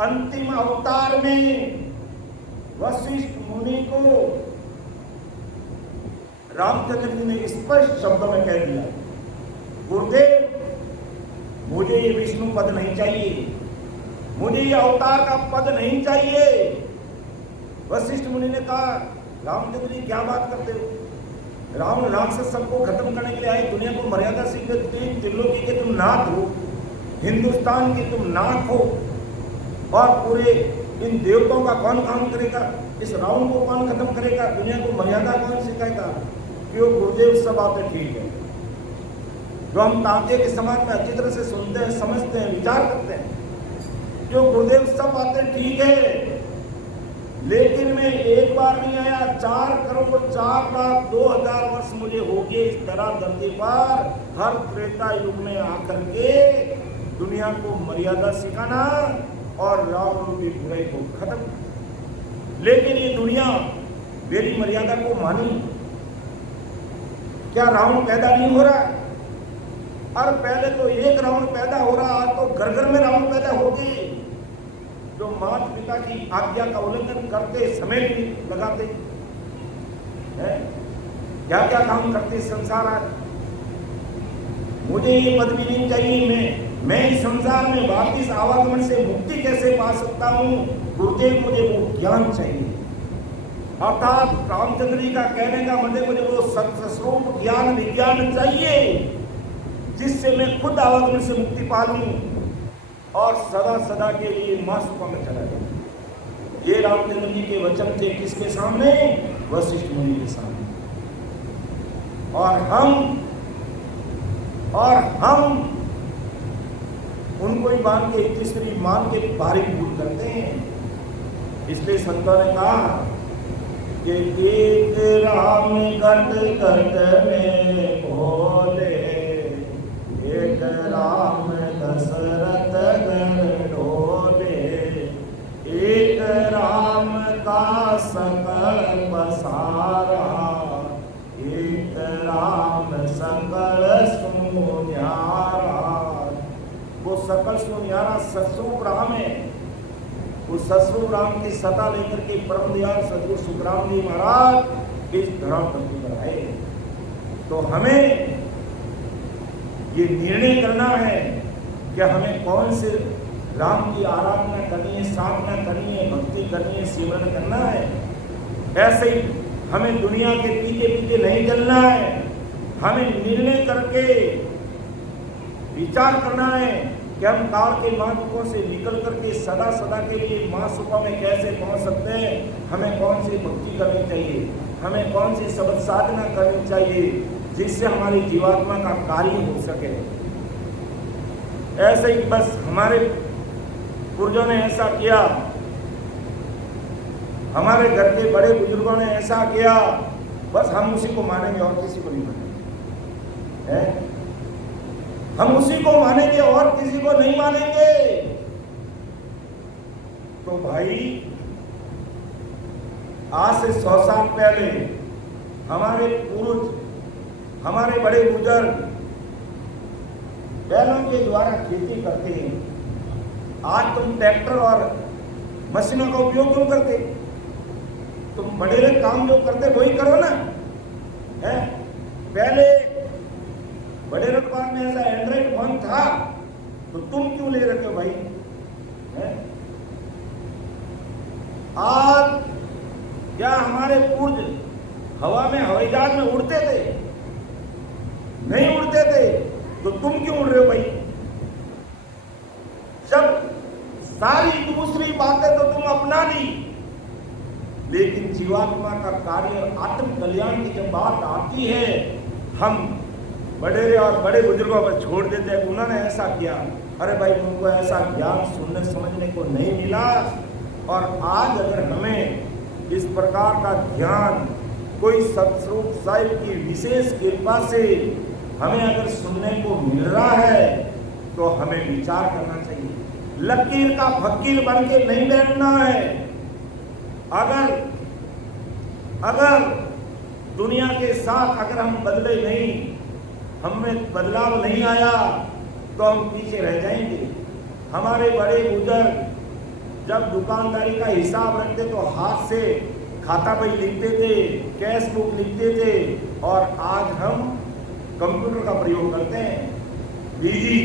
अंतिम अवतार में वशिष्ठ मुनि को रामचंद्र जी ने स्पष्ट शब्दों में कह दिया, गुरुदेव मुझे ये विष्णु पद नहीं चाहिए, मुझे ये अवतार का पद नहीं चाहिए। वशिष्ठ मुनि ने कहा, रामचंद्र जी क्या बात करते हो? रावण राक्षस सबको खत्म करने के लिए आए, दुनिया को मर्यादा सीख रहे, त्रिलोकी के तुम नाथ हो, हिंदुस्तान के तुम नाथ हो, और पूरे इन देवताओं का कौन काम करेगा? इस रावण को कौन खत्म करेगा? दुनिया को मर्यादा कौन सिखाएगा? क्यों गुरुदेव, सब बातें ठीक है, जो हम तांते के समाज में अच्छी तरह से सुनते हैं, समझते हैं, विचार करते हैं, जो गुरुदेव सब बातें ठीक है, लेकिन मैं एक बार नहीं आया, 4,04,02,000 वर्ष मुझे हो गए इस तरह धरती पर हर त्रेता युग में आकर के दुनिया को मर्यादा सिखाना और रावण की बुराई को खत्म। लेकिन ये दुनिया मेरी मर्यादा को मानी। क्या रावण पैदा नहीं हो रहा? और पहले तो एक रावण पैदा हो रहा, आज तो घर घर में रावण पैदा हो गए, जो माता पिता की आज्ञा का उल्लंघन करते, समय भी लगाते हैं, क्या क्या काम करते संसार। आज मुझे ये पदवी नहीं चाहिए, मैं इस संसार में वापिस आवागमन से मुक्ति कैसे पा सकता हूँ? गुरुदेव मुझे वो ज्ञान चाहिए। अर्थात रामचंद्र जी का कहने का मतलब मुझे वो सत्स्वरूप ज्ञान विज्ञान चाहिए, जिससे मैं खुद आवागमन से मुक्ति पा लूं और सदा सदा के लिए मां सुखा में चला जाऊं। ये रामचंद्र जी के वचन थे किसके सामने? वशिष्ठ मुनि के सामने। और हम उनको ही मान के, तीसरी मान के भारी भूल करते हैं। इसलिए संतों ने कहा कि एक राम घट घट में बोले, एक राम दशरथ घर डोले, एक राम का सकल पसारा, एक राम सकल सुन्यारा। वो सकल सुन्यारा सतस्वरूप राम है। उस सतस्वरूप राम की सत्ता लेकर के परम दयाल सदगुरु सुखराम जी महाराज इस धरातल पर आए। तो हमें ये निर्णय करना है कि हमें कौन से राम की आराधना करनी है, साधना करनी है, भक्ति करनी है, सिमरन करना है। ऐसे ही हमें दुनिया के पीछे पीछे नहीं चलना है। हमें निर्णय करके विचार करना है कि हम काल के मार्गों से निकल करके सदा सदा के लिए मां सुखा में कैसे पहुंच सकते हैं। हमें कौन सी भक्ति करनी चाहिए, हमें कौन सी शब्द साधना करनी चाहिए, जिससे हमारी जीवात्मा का कार्य हो सके। ऐसे ही बस हमारे पूर्वजों ने ऐसा किया, हमारे घर के बड़े बुजुर्गों ने ऐसा किया, बस हम उसी को मानेंगे और किसी को नहीं मानेंगे। हम उसी को मानेंगे और किसी को नहीं मानेंगे। तो भाई आज से 100 साल पहले हमारे पूर्वज, हमारे बड़े बुजुर्ग बैलों के द्वारा खेती करते हैं। आज तुम ट्रैक्टर और मशीनों का उपयोग क्यों करते? तुम बड़े काम जो करते वही करो ना। है पहले बड़े पास में ऐसा एंड्रॉइड फोन था, तो तुम क्यों ले रखे हो भाई? है आज क्या हमारे पूर्व हवा में हवाई जहाज में उड़ते थे? नहीं उड़ते थे। तो तुम क्यों उड़ रहे हो भाई? जब सारी दूसरी बातें तो तुम अपना ली, लेकिन जीवात्मा का कार्य और आत्म कल्याण की जब बात आती है, हम बड़े और बड़े बुजुर्गों पर छोड़ देते हैं। उन्होंने ऐसा किया, अरे भाई उनको ऐसा ज्ञान सुनने समझने को नहीं मिला। और आज अगर हमें इस प्रकार का ध्यान कोई सतस्वरूप साहिब की विशेष कृपा से हमें अगर सुनने को मिल रहा है, तो हमें विचार करना चाहिए। लकीर का फकीर बन के नहीं बैठना है। अगर दुनिया के साथ अगर हम बदले नहीं, हमें बदलाव नहीं आया, तो हम पीछे रह जाएंगे। हमारे बड़े बुजुर्ग जब दुकानदारी का हिसाब रखते तो हाथ से खाता बही लिखते थे, कैश बुक लिखते थे, और आज हम कंप्यूटर का प्रयोग करते हैं। डीजी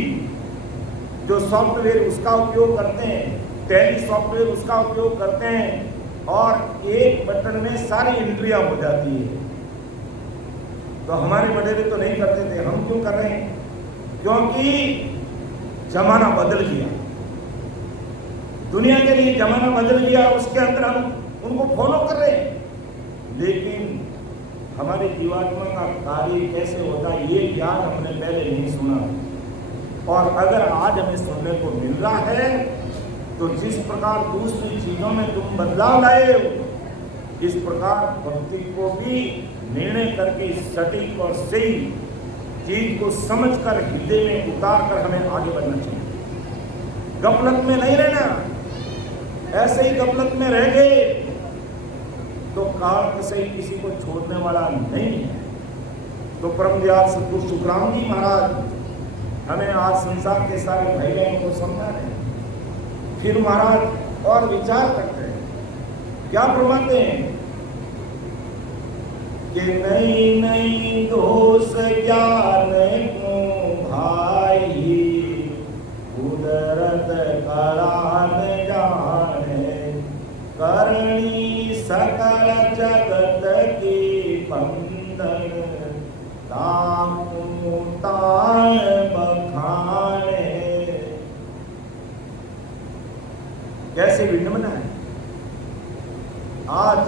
जो सॉफ्टवेयर उसका उपयोग करते हैं, टैली सॉफ्टवेयर उसका उपयोग करते हैं, और एक बटन में सारी एंट्रियां हो जाती है। तो हमारे बड़े तो नहीं करते थे, हम क्यों कर रहे हैं? क्योंकि जमाना बदल गया, दुनिया के लिए जमाना बदल गया, उसके अंदर हम उनको फॉलो कर रहे हैं। लेकिन हमारे जीवात्मा का कार्य कैसे होता है, ये ज्ञान हमने पहले नहीं सुना। और अगर आज हमें सुनने को मिल रहा है, तो जिस प्रकार दूसरी चीजों में तुम बदलाव लाए हो, इस प्रकार भक्ति को भी निर्णय करके सटीक और सही चीज को समझकर हृदय में उतार कर हमें आगे बढ़ना चाहिए। गफलत में नहीं रहना। ऐसे ही गफलत में रह गए तो काल से किसी को छोड़ने वाला नहीं है। तो परम दयाल सद्गुरु सुखराम जी महाराज हमें आज संसार के सारे भाई बहनों को समझा रहे हैं। फिर महाराज और विचार करते हैं, क्या फरमाते हैं कि नई नई दोष ज्ञान को भाई, कुदरत करान जाने, करणी सकल जगत की बंधन, तामु ताण बखाने। कैसे विडंबना है। आज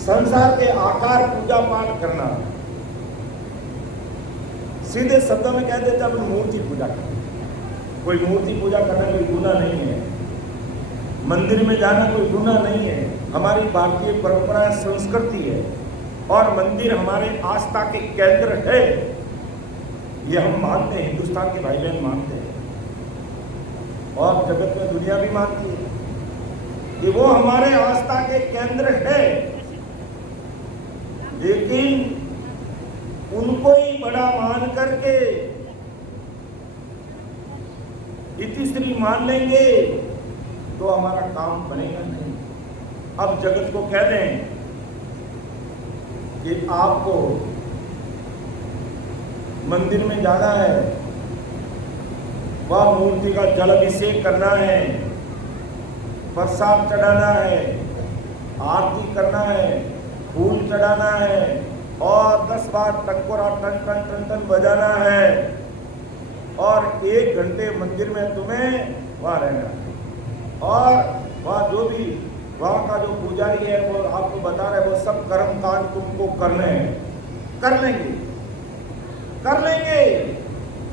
संसार के आकार पूजा पाठ करना, सीधे शब्दों में कह देते अपन मूर्ति पूजा करना। कोई मूर्ति पूजा करना कोई गुनाह नहीं है, मंदिर में जाना कोई गुनाह नहीं है। हमारी भारतीय परंपरा संस्कृति है, और मंदिर हमारे आस्था के केंद्र है, ये हम मानते हैं, हिंदुस्तान के भाई बहन मानते हैं, और जगत में दुनिया भी मानती है कि वो हमारे आस्था के केंद्र है। लेकिन उनको ही बड़ा मान करके इतिश्री मान लेंगे तो हमारा काम बनेगा नहीं। अब जगत को कह दें कि आपको मंदिर में जाना है, वह मूर्ति का जल अभिषेक करना है, प्रसाद चढ़ाना है, आरती करना है, फूल चढ़ाना है, और 10 बार टकोरा टन टन टन टन बजाना है, और 1 घंटे मंदिर में तुम्हें वहाँ रहना है। और वहाँ जो भी वहाँ का जो पुजारी है वो आपको बता रहे, वो सब कर्म कांड तुमको करने हैं, कर लेंगे।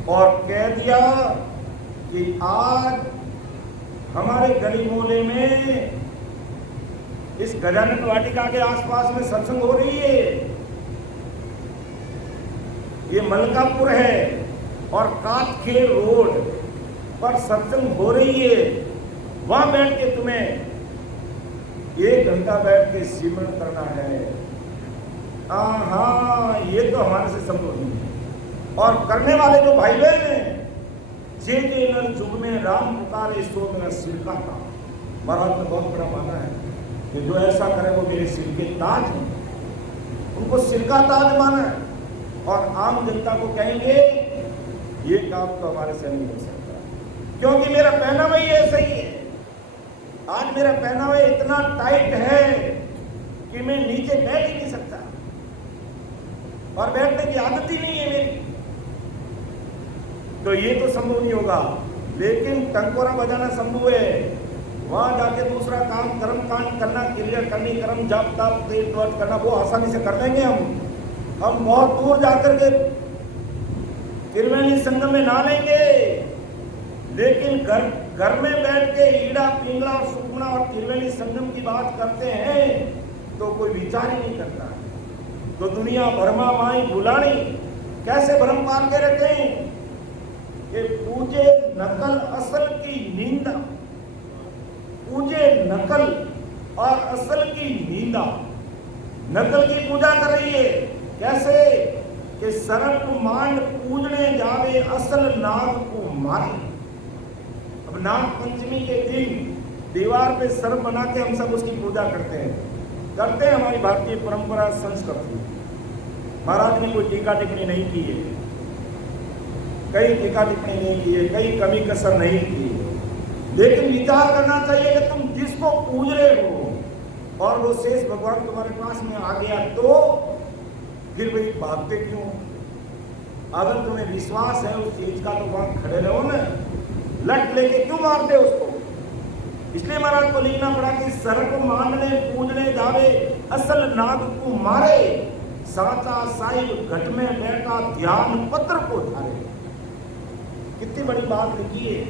और कह दिया कि आज हमारे गली मोहल्ले में इस गजानन वाटिका के आसपास में सत्संग हो रही है, ये मलकापुर है, और काटखेड़ रोड पर सत्संग हो रही है। वहां बैठ के तुम्हें 1 घंटा बैठ के सिमरन करना है। हाँ, ये तो हमारे से संभव नहीं है। और करने वाले जो भाई बहन हैं, जे नर जुग में राम पुकारे सो मेरा सिर का था। महाराज ने बहुत बड़ा माना है कि जो ऐसा करे वो मेरे सिर के ताज हैं, उनको सिर का ताज माना है। और आम जनता को कहेंगे ये काम तो हमारे से नहीं हो सकता, क्योंकि मेरा पहनावा ही ऐसा ही है। आज मेरा पहनावा इतना टाइट है कि मैं नीचे बैठ ही नहीं सकता, और बैठने की आदत ही नहीं है मेरी, तो ये तो संभव नहीं होगा। लेकिन टंकोरा बजाना संभव है। वहां जाके दूसरा काम, कर्म कांड करना, क्रिया करनी, कर्म जाप ताप तेज व्रत करना, वो आसानी से कर लेंगे हम बहुत दूर जाकर के त्रिवेणी संगम में नहा लेंगे। लेकिन घर में बैठ के ईड़ा पिंगला और सुखना और त्रिवेणी संगम की बात करते हैं तो कोई विचार ही नहीं करता। तो दुनिया भरमा माई बुलानी कैसे भ्रम पाल के रखे हैं कि पूजे नकल असल की निंदा, पूजे नकल और असल की निंदा। नकल की पूजा कर रही है, कैसे कि सर्प मांड पूजने जावे असल नाग को मारे। अब नाग पंचमी के दिन दीवार पे सर्प बना के हम सब उसकी पूजा करते हैं हमारी भारतीय परंपरा संस्कृति। महाराज ने कोई टीका टिप्पणी नहीं की है, कई टीका टिप्पणी नहीं की है, कई कमी कसर नहीं की है। लेकिन विचार करना चाहिए कि तुम जिसको पूज रहे हो और वो शेष भगवान तुम्हारे पास में आ गया तो फिर भाई भागते क्यों? अगर तुम्हें विश्वास है उस चीज का तो वहां खड़े रहो ना, लट लेके क्यों मारते उसको? इसलिए महाराज को लिखना पड़ा कि सर्प मानने पूजने जावे असल नाग को मारे, साचा साहिब घट में बैठा ध्यान पत्र को धारे। कितनी बड़ी बात लिखी है,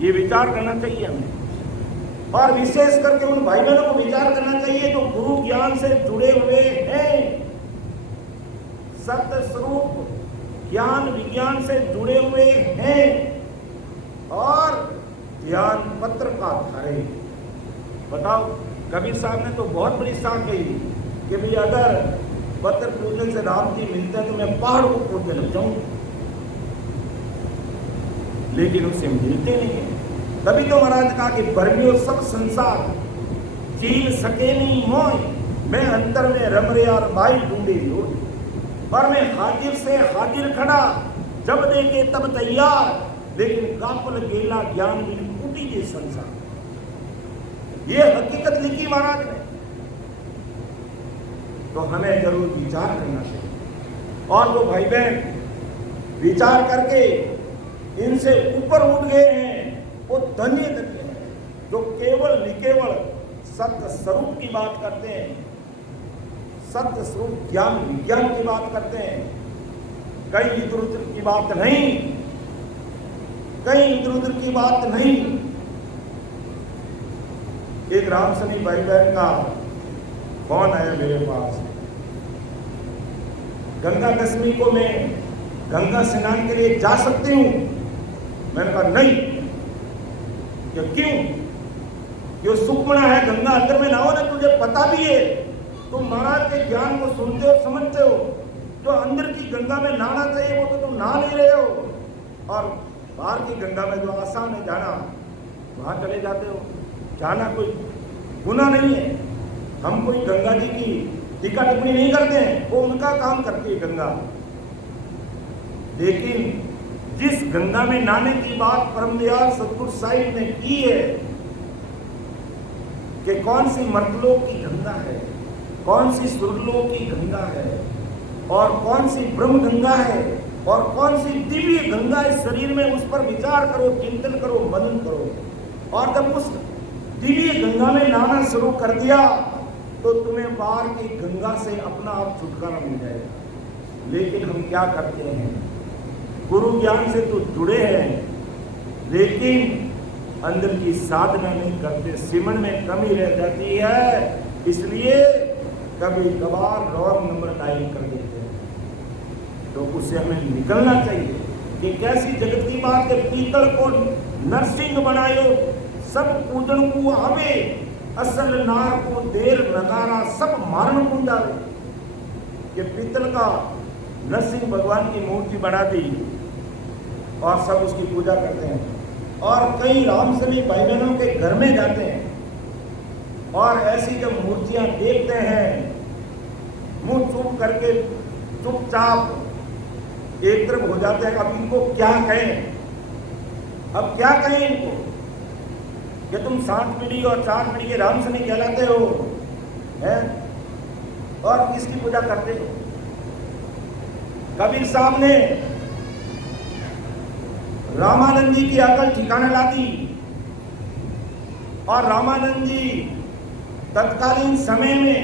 ये विचार करना चाहिए हमें। और विशेष करके उन भाई बहनों को विचार करना चाहिए जो गुरु ज्ञान से जुड़े हुए हैं, सत्य स्वरूप ज्ञान विज्ञान से जुड़े हुए हैं और ध्यान पत्र का धारे। बताओ, कबीर साहब ने तो बहुत बड़ी साख कही कि भाई अगर पत्र पूजन से राम जी मिलते हैं तो मैं पहाड़ को पूजने लग जाऊंगा, लेकिन उससे मिलते नहीं है। तभी तो महाराज कहा कि बरमियो सब संसार चील सके नहीं मोय, मैं अंतर में रम रे और भाई ढूंढे लोग। पर मैं हाजिर से हाजिर खड़ा, जब देखे तब तैयार, लेकिन कापल गेला ज्ञान बिन टूटी जे संसार। ये हकीकत लिखी महाराज ने, तो हमें जरूर विचार करना चाहिए। और जो भाई बहन विचार करके इनसे ऊपर उठ गए हैं वो धन्य धन्य है, जो केवल निकेवल सत्य स्वरूप की बात करते हैं, सत्य स्वरूप ज्ञान विज्ञान की बात करते हैं। कहीं इधर उधर की बात नहीं, कहीं इधर उधर की बात नहीं। एक रामसनी भाई बहन का फोन आया मेरे पास, गंगा दशमी को मैं गंगा स्नान के लिए जा सकती हूँ? मैंने कहा नहीं। क्यों? जो सुखमना है गंगा अंदर में ना हो ना, तुझे पता भी है, तुम महाराज के ज्ञान को सुनते हो समझते हो, जो अंदर की गंगा में नहाना चाहिए वो तो तुम नहा नहीं रहे हो, और बाहर की गंगा में जो आसान है जाना वहां चले जाते हो। जाना कोई गुनाह नहीं है, हम कोई गंगा जी की टीका टिप्पणी नहीं करते हैं, वो उनका काम करती है गंगा। लेकिन जिस गंगा में नहाने की बात परमदयाल सतगुरु साहिब ने की है कि कौन सी मर्तलोक की गंगा है, कौन सी सुरलोक की गंगा है, और कौन सी ब्रह्म गंगा है, और कौन सी दिव्य गंगा इस शरीर में, उस पर विचार करो, चिंतन करो, मनन करो। और जब उस दिव्य गंगा में नहाना शुरू कर दिया तो तुम्हें बाहर की गंगा से अपना आप छुटकारा मिल जाएगा। लेकिन हम क्या करते हैं, गुरु ज्ञान से तो जुड़े हैं लेकिन अंदर की साधना नहीं करते, सिमरन में कमी रह जाती है, इसलिए कभी कभार रॉन्ग नंबर डायल कर देते हैं। तो उससे हमें निकलना चाहिए कि कैसी जगत की बात है, पीतल को नरसिंह बनायो सब पूजन को आवे, असल नार को देर नगारा सब मारण को जावे। ये पीतल का नरसिंह भगवान की मूर्ति बना दी और सब उसकी पूजा करते हैं। और कई रामसनी भाई बहनों के घर में जाते हैं और ऐसी जब मूर्तियां देखते हैं, मुंह चुप करके चुपचाप एक तरफ हो जाते हैं। अब इनको क्या कहें, अब क्या कहें इनको? कि तुम 7 पीढ़ी और 4 पीढ़ी के राम सनी कहलाते हो, हैं, और किसकी पूजा करते हो? कबीर साहब ने रामानंद जी की अकल ठिकाने ला दी और रामानंद जी तत्कालीन समय में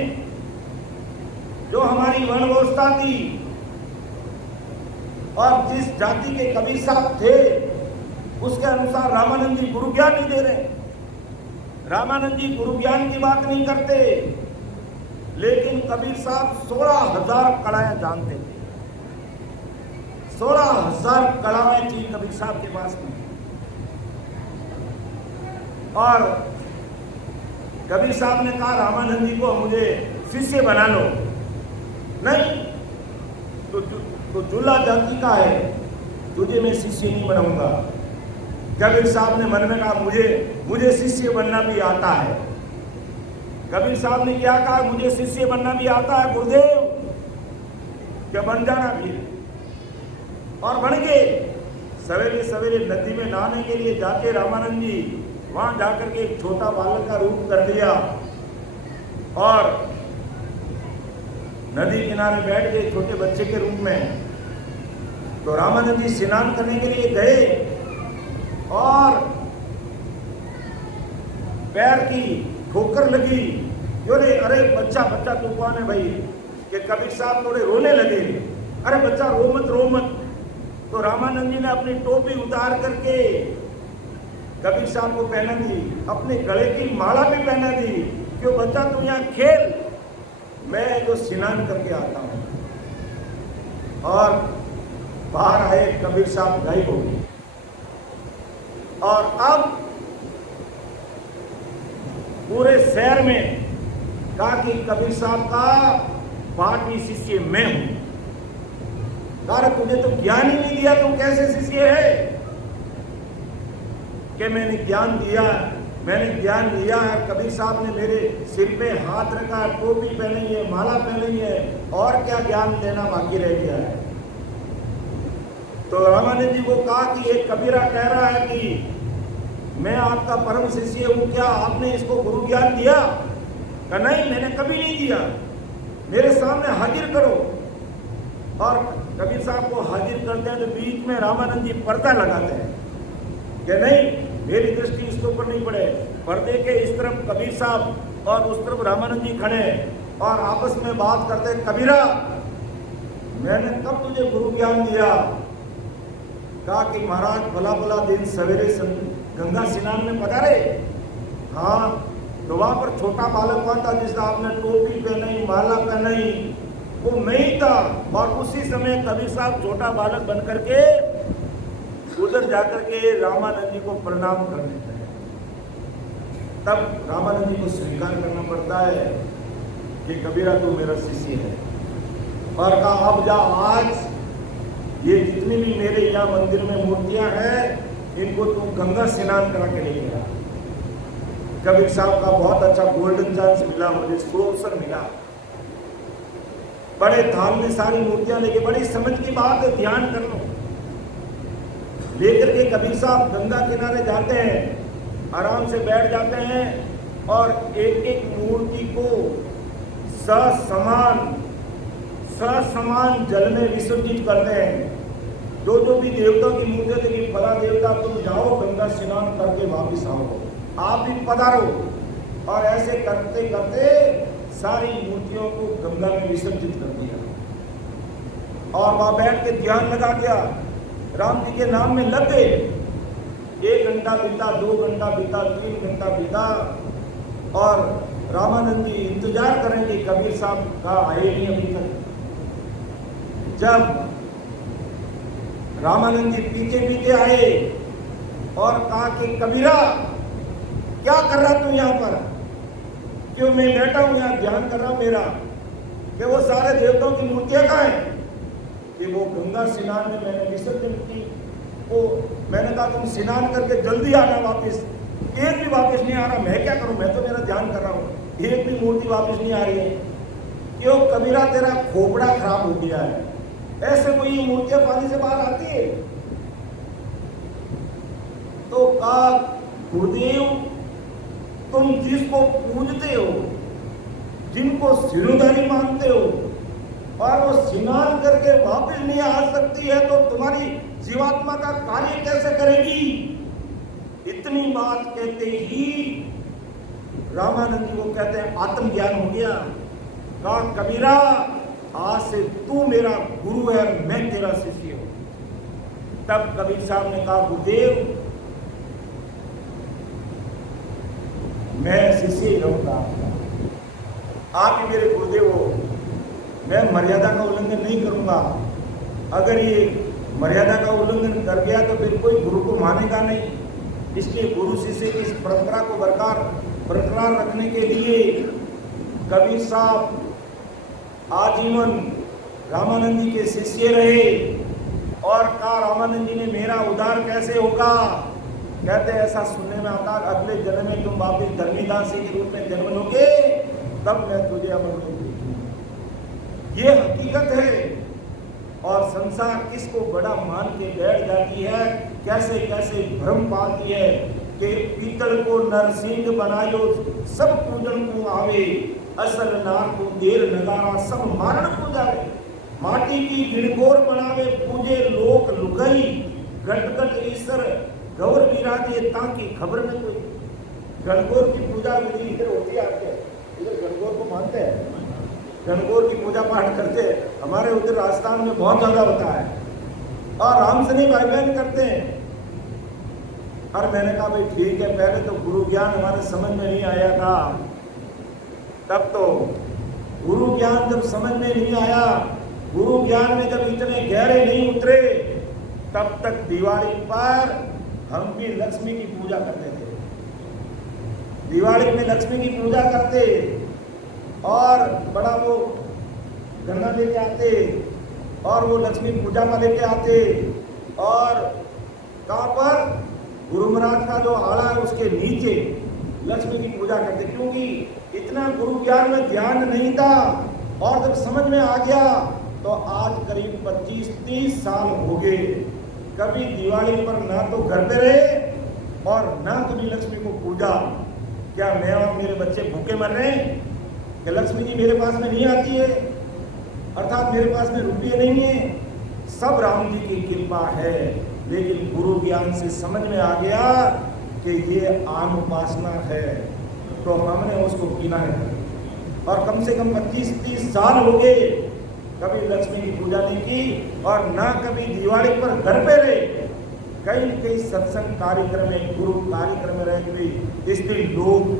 जो हमारी वर्ण व्यवस्था थी और जिस जाति के कबीर साहब थे उसके अनुसार रामानंद जी गुरु ज्ञान नहीं दे रहे। रामानंद जी गुरु ज्ञान की बात नहीं करते, लेकिन कबीर साहब 16,000 कलाएं जानते थे। 16,000 कलाएं थी कबीर साहब के पास में। और कबीर साहब ने कहा रामानंद जी को मुझे शिष्य बना लो। नहीं, तो जुल्ला जाति का है, तुझे मैं शिष्य नहीं बनाऊंगा। कबीर साहब ने मन में कहा मुझे शिष्य बनना भी आता है। कबीर साहब ने क्या कहा? मुझे शिष्य बनना भी आता है गुरुदेव, क्या बन जाना भी है। और बन गए। सवेरे सवेरे नदी में नहाने के लिए जाके रामानंद जी वहां जाकर के एक छोटा बालक का रूप कर दिया और नदी किनारे बैठ गए छोटे बच्चे के रूप में। तो रामानंद जी स्नान करने के लिए गए और पैर की ठोकर लगी। अरे बच्चा तू कौन है भाई? कि कबीर साहब थोड़े रोने लगे। अरे बच्चा रो मत। तो रामानंद जी ने अपनी टोपी उतार करके कबीर साहब को पहना दी, अपने गले की माला भी पहना दी। क्यों बच्चा तू यहाँ खेल, मैं जो स्नान करके आता हूं। और बाहर आए, कबीर साहब गायब हो गए। और अब पूरे शहर में कहा कि कबीर साहब का पाठवी शिष्य मैं हूं। कहा तुझे तो ज्ञान ही नहीं दिया, तू कैसे शिष्य है? कि मैंने ज्ञान दिया है। कबीर साहब ने मेरे सिर पे हाथ रखा, टोपी पहनी है, माला पहनी है, और क्या ज्ञान देना बाकी रह गया है? तो रामानंद जी को कहा कि एक कबीरा कह रहा है कि मैं आपका परम शिष्य हूं, क्या आपने इसको गुरु ज्ञान दिया? कहा नहीं, मैंने कभी नहीं दिया, मेरे सामने हाजिर करो। और कबीर साहब को हाजिर करते हैं तो बीच में रामानंद जी पर्दा लगाते हैं कि नहीं, मेरी दृष्टि इसके ऊपर नहीं पड़े। पर्दे के इस तरफ कबीर साहब और उस तरफ रामानंद जी खड़े और आपस में बात करते, कबीरा मैंने कब तुझे गुरु ज्ञान दिया? कहा कि महाराज भला दिन सवेरे गंगा स्नान में पधारे। हाँ, तो वहां पर छोटा बालक कौन था जिसका आपने टोपी पहनाई, माला पहनाई? वो मैं ही था। और उसी समय कबीर साहब छोटा बालक बन करके उधर जाकर के रामानंद जी को प्रणाम कर देते हैं। तब रामानंद जी को स्वीकार करना पड़ता है कि कबीरा तू मेरा शिष्य है। और कहा अब जा, आज ये जितनी भी मेरे यहाँ मंदिर में मूर्तियां हैं इनको तू गंगा स्नान करा के ले गया। कबीर साहब का बहुत अच्छा गोल्डन चांस मिला, मुझे स्पोर्सर मिला। बड़े थाल में सारी मूर्तियां लेके, बड़ी समझ की बात है, ध्यान कर लो। लेकर के कबीर साहब गंगा किनारे जाते हैं, आराम से बैठ जाते हैं और एक एक मूर्ति को ससमान जल में विसर्जित करते हैं। जो भी देवता की मूर्ति देखी, फला देवता तुम जाओ गंगा स्नान करके वापिस आओ, आप भी पधारो। और ऐसे करते करते सारी मूर्तियों को गंगा में विसर्जित कर दिया और वहां बैठ के ध्यान लगा दिया, राम जी के नाम में लग गए। 1 घंटा बीता, 2 घंटा बीता, 3 घंटा बीता और रामानंद जी इंतजार करेंगे कबीर साहब का आए नहीं अभी तक। जब रामानंद जी पीछे पीछे आए और कहा कि कबीरा क्या कर रहा तू यहाँ पर? क्यों मैं बैठा हूं यहाँ ध्यान कर रहा हूं मेरा, कि वो सारे देवताओं की मूर्तियां कहाँ हैं? कि वो गंगा स्नान में मैंने विसर्जन की। वो मैंने कहा तुम स्नान करके जल्दी आना वापस। एक भी वापस नहीं आ रहा, मैं क्या करूं? मैं तो मेरा ध्यान कर रहा हूं, एक भी मूर्ति वापस नहीं आ रही है। क्यों कबीरा तेरा खोपड़ा खराब हो गया है? ऐसे कोई ये मूर्तियां पानी से बाहर आती है? तो कहा गुरुदेव तुम जिसको पूजते हो, जिनको सिरोधारी मानते हो, और वो स्नान करके वापस नहीं आ सकती है, तो तुम्हारी जीवात्मा का कार्य कैसे करेगी? इतनी बात कहते ही रामानंद जी को कहते हैं आत्मज्ञान हो गया। कहा कबीरा, आज से तू मेरा गुरु है और मैं तेरा शिष्य हूं। तब कबीर साहब ने कहा गुरुदेव, मैं शिष्य ही रहूंगा, आप ही मेरे गुरुदेव हो, मैं मर्यादा का उल्लंघन नहीं करूंगा। अगर ये मर्यादा का उल्लंघन कर गया तो फिर कोई गुरु को मानेगा नहीं। इसलिए गुरु शिष्य की इस परंपरा को बरकरार रखने के लिए कबीर साहब आजीवन रामानंद जी के शिष्य रहे। और कहा रामानंद जी ने मेरा उद्धार कैसे होगा? कहते ऐसा सुनने में आता, अगले जन्म में तुम वापिस धर्मीदास के रूप में जन्म लोगे, तब मैं तुझे अमर दूंगी। ये हकीकत है। और संसार किसको बड़ा मान के बैठ जाती है, कैसे कैसे भ्रम पाती है कि पीतल को नरसिंह बनायो सब पूजन को आवे, असल नार को देर नगारा सब मारण को जावे। माटी की गिणगोर बनावे पूजे लोक लुगाई, गट गट ईश्वर गौर विराजे ताकि खबर न कोई। गणगौर की पूजा विधि इधर होती है, आपके इधर गणगौर को मानते हैं, गणगौर की पूजा पाठ करते हैं। हमारे उधर राजस्थान में बहुत ज्यादा होता है और रामसनी भाई बहन करते हैं। और मैंने कहा भाई ठीक है, पहले तो गुरु ज्ञान हमारे समझ में नहीं आया था, तब तो गुरु ज्ञान जब समझ में नहीं आया, गुरु ज्ञान में जब इतने गहरे नहीं उतरे, तब तक दिवाली पर हम भी लक्ष्मी की पूजा करते थे। दिवाली में लक्ष्मी की पूजा करते और बड़ा वो गन्ना लेके आते और वो लक्ष्मी पूजा में लेके आते और कहाँ पर गुरु महाराज का जो आड़ा है उसके नीचे लक्ष्मी की पूजा करते, क्योंकि इतना गुरु ज्ञान में ध्यान नहीं था। और जब समझ में आ गया तो आज करीब 25-30 साल हो गए, कभी दिवाली पर ना तो घर पे रहे और ना कभी लक्ष्मी को पूजा। क्या मैं और मेरे बच्चे भूखे मर रहे हैं कि लक्ष्मी जी मेरे पास में नहीं आती है, अर्थात मेरे पास में रुपये नहीं है? सब राम जी की कृपा है, लेकिन गुरु ज्ञान से समझ में आ गया कि ये आन उपासना है, तो हमने उसको गिना है। और कम से कम 25-30 साल हो गए कभी लक्ष्मी की पूजा नहीं की और ना कभी दिवाली पर घर पे रहे। कई सत्संग कार्यक्रम में, गुरु कार्यक्रम में रह गए, इसलिए लोग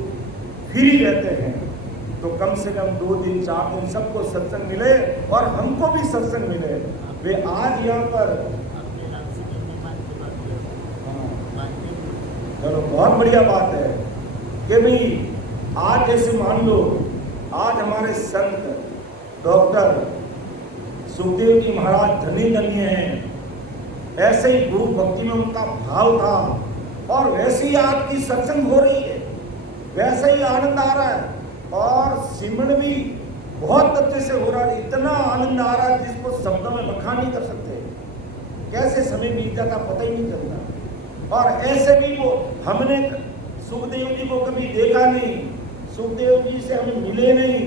फ्री रहते हैं, तो कम से कम 2 दिन 4 दिन सबको सत्संग मिले और हमको भी सत्संग मिले। वे आज यहाँ पर चलो बहुत बढ़िया बात है कि भाई आज जैसे मान लो आज हमारे संत डॉक्टर सुखदेव जी महाराज धनी धन्य हैं, ऐसे ही गुरु भक्ति में उनका भाव था और वैसे ही आज की सत्संग हो रही है, वैसे ही आनंद आ रहा है और सिमरन भी बहुत अच्छे से हो रहा है। इतना आनंद आ रहा है जिसको शब्दों में बखान नहीं कर सकते, कैसे समय बीत जाता पता ही नहीं चलता। और ऐसे भी वो हमने सुखदेव जी को कभी देखा नहीं, सुखदेव जी से हम मिले नहीं,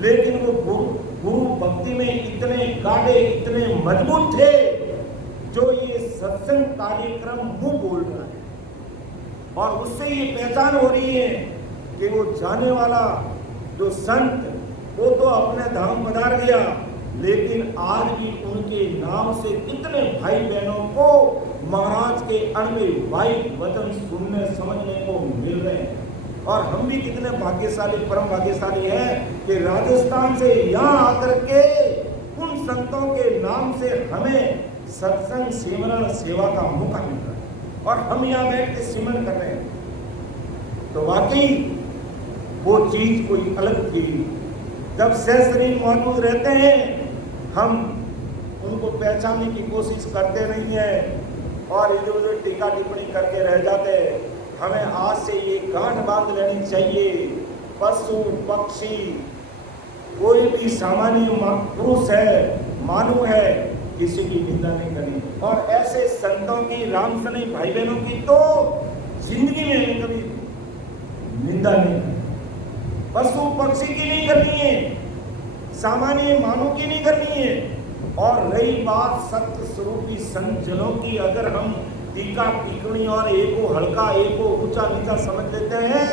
लेकिन वो गुरु भक्ति में इतने गाढ़े, इतने मजबूत थे जो ये सत्संग कार्यक्रम मुंह बोल रहा है और उससे ये पहचान हो रही है कि वो जाने वाला जो संत वो तो अपने धाम पधार गया, लेकिन आज भी उनके नाम से कितने भाई बहनों को महाराज के अणमेवाई वचन सुनने समझने को मिल रहे हैं। और हम भी कितने भाग्यशाली, परम भाग्यशाली हैं कि राजस्थान से यहाँ आकर के उन संतों के नाम से हमें सत्संग सिमरन सेवा का मौका मिल रहा है और हम यहाँ बैठ के सिमरन कर रहे हैं। तो वाकई वो चीज कोई अलग थी। जब सहस्त्री मौजूद रहते हैं हम उनको पहचानने की कोशिश करते नहीं हैं और इधर उधर टीका टिप्पणी करके रह जाते हैं। हमें आज से ये गांठ बांध लेनी चाहिए, पशु पक्षी कोई भी सामान्य पुरुष है, मानव है, किसी की निंदा नहीं करनी। और ऐसे संतों की, रामसनी भाई बहनों की तो जिंदगी में कभी निंदा नहीं करनी, पशु पक्षी की नहीं करनी है, सामान्य मानव की नहीं करनी है। और रही बात सत्य स्वरूपी संत जनों की, अगर हम टीका टिप्पणी और एक को हल्का एक को ऊंचा नीचा समझ लेते हैं,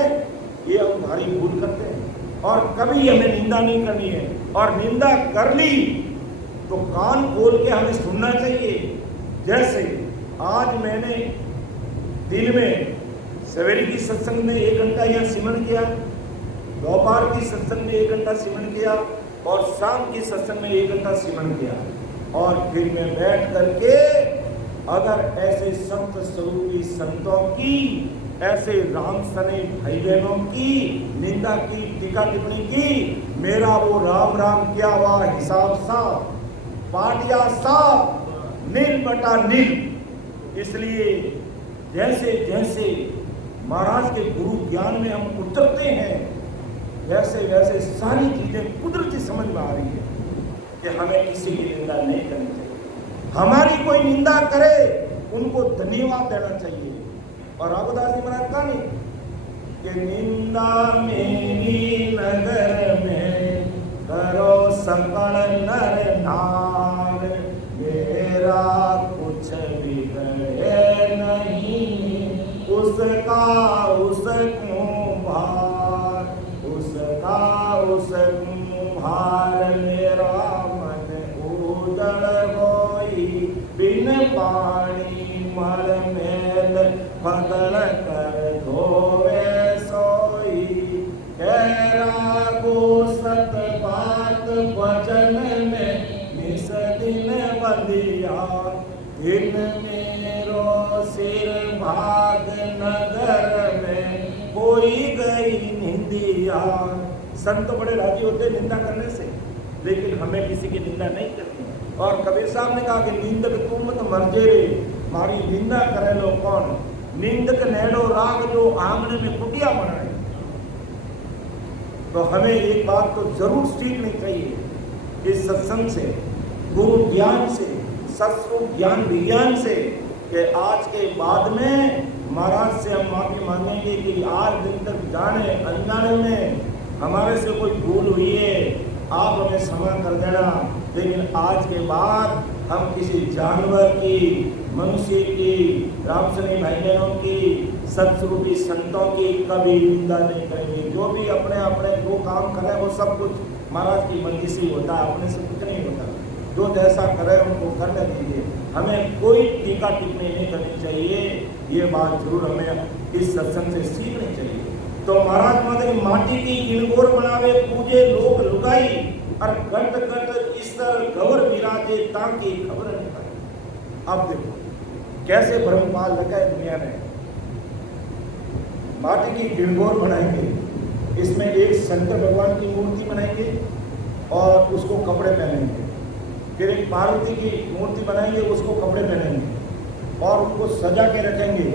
ये हम भारी भूल करते हैं। और कभी हमें निंदा नहीं करनी है, और निंदा कर ली तो कान खोल के हमें सुनना चाहिए। जैसे आज मैंने दिन में सवेरे की सत्संग में 1 घंटा यहाँ सिमरन किया, दोपहर की सत्संग में 1 घंटा सिमरन किया, और शाम की सत्संग में 1 घंटा सिमरन किया, और फिर मैं बैठ करके अगर ऐसे संत स्वरूपी संतों की, ऐसे राम सने भाई बहनों की निंदा की, टीका टिप्पणी की, मेरा वो राम राम किया हुआ हिसाब साफ, पाटिया साफ, नील बटा नील। इसलिए जैसे जैसे महाराज के गुरु ज्ञान में हम उतरते हैं, वैसे वैसे सारी चीजें कुदरती समझ में आ रही है कि हमें किसी की निंदा नहीं करनी चाहिए। हमारी कोई निंदा करे उनको धन्यवाद देना चाहिए। और रघुदास जी महाराज का नहीं कि निंदा मेरी नगर में करो सकल नर नार, मेरा कुछ बिगड़े नहीं, उसका उसको भार, उसका उसको भार, मेरा मन उजड़ होई बिन पानी मल मेल, फगल कर धोवे सोई, कहरा को सत बात वचन में निस दिन बंदिया, दिन मेरो सिर भाग नगर में कोई गई निंदिया। संत बड़े राजी होते निंदा करने से, लेकिन हमें किसी की निंदा नहीं करनी। और कबीर साहब ने कहा कि निंदक तुम मत मरजे रे, मारी निंदा करे लो कौन, निंदक नैडो राग जो आंगन में कुटिया बनाए। तो हमें एक बात तो जरूर सीखनी चाहिए इस सत्संग से, गुरु ज्ञान से, सत्स्वरूप ज्ञान विज्ञान से, कि आज के बाद में महाराज से हम माफी मांगेंगे कि आज दिन तक जाने अनजाने में हमारे से कोई भूल हुई है, आप हमें क्षमा कर देना। लेकिन आज के बाद हम किसी जानवर की, मनुष्य की, रामसनी भाई बहनों की, सत्स्वरूपी संतों की कभी निंदा नहीं करेंगे। जो भी अपने अपने जो काम करे वो सब कुछ महाराज की मर्जी से होता है, अपने से कुछ नहीं होता। जो जैसा करे उनको करने दीजिए, हमें कोई टीका टिप्पणी नहीं करनी चाहिए। ये बात जरूर हमें इस सत्संग से सीखनी चाहिए। तो महाराज माता की माटी की गिलगोर बनावे पूजे लोग लुगाई, और गट गट ईश्वर गवर विराजे ताकि खबर नहीं पाए। अब देखो कैसे ब्रह्मपाल लगा है दुनिया में। माटी की गिलगोर बनाएंगे, इसमें एक शंकर भगवान की मूर्ति बनाएंगे और उसको कपड़े पहनेंगे, फिर एक पार्वती की मूर्ति बनाएंगे, उसको कपड़े पहनेंगे और उनको सजा के रखेंगे,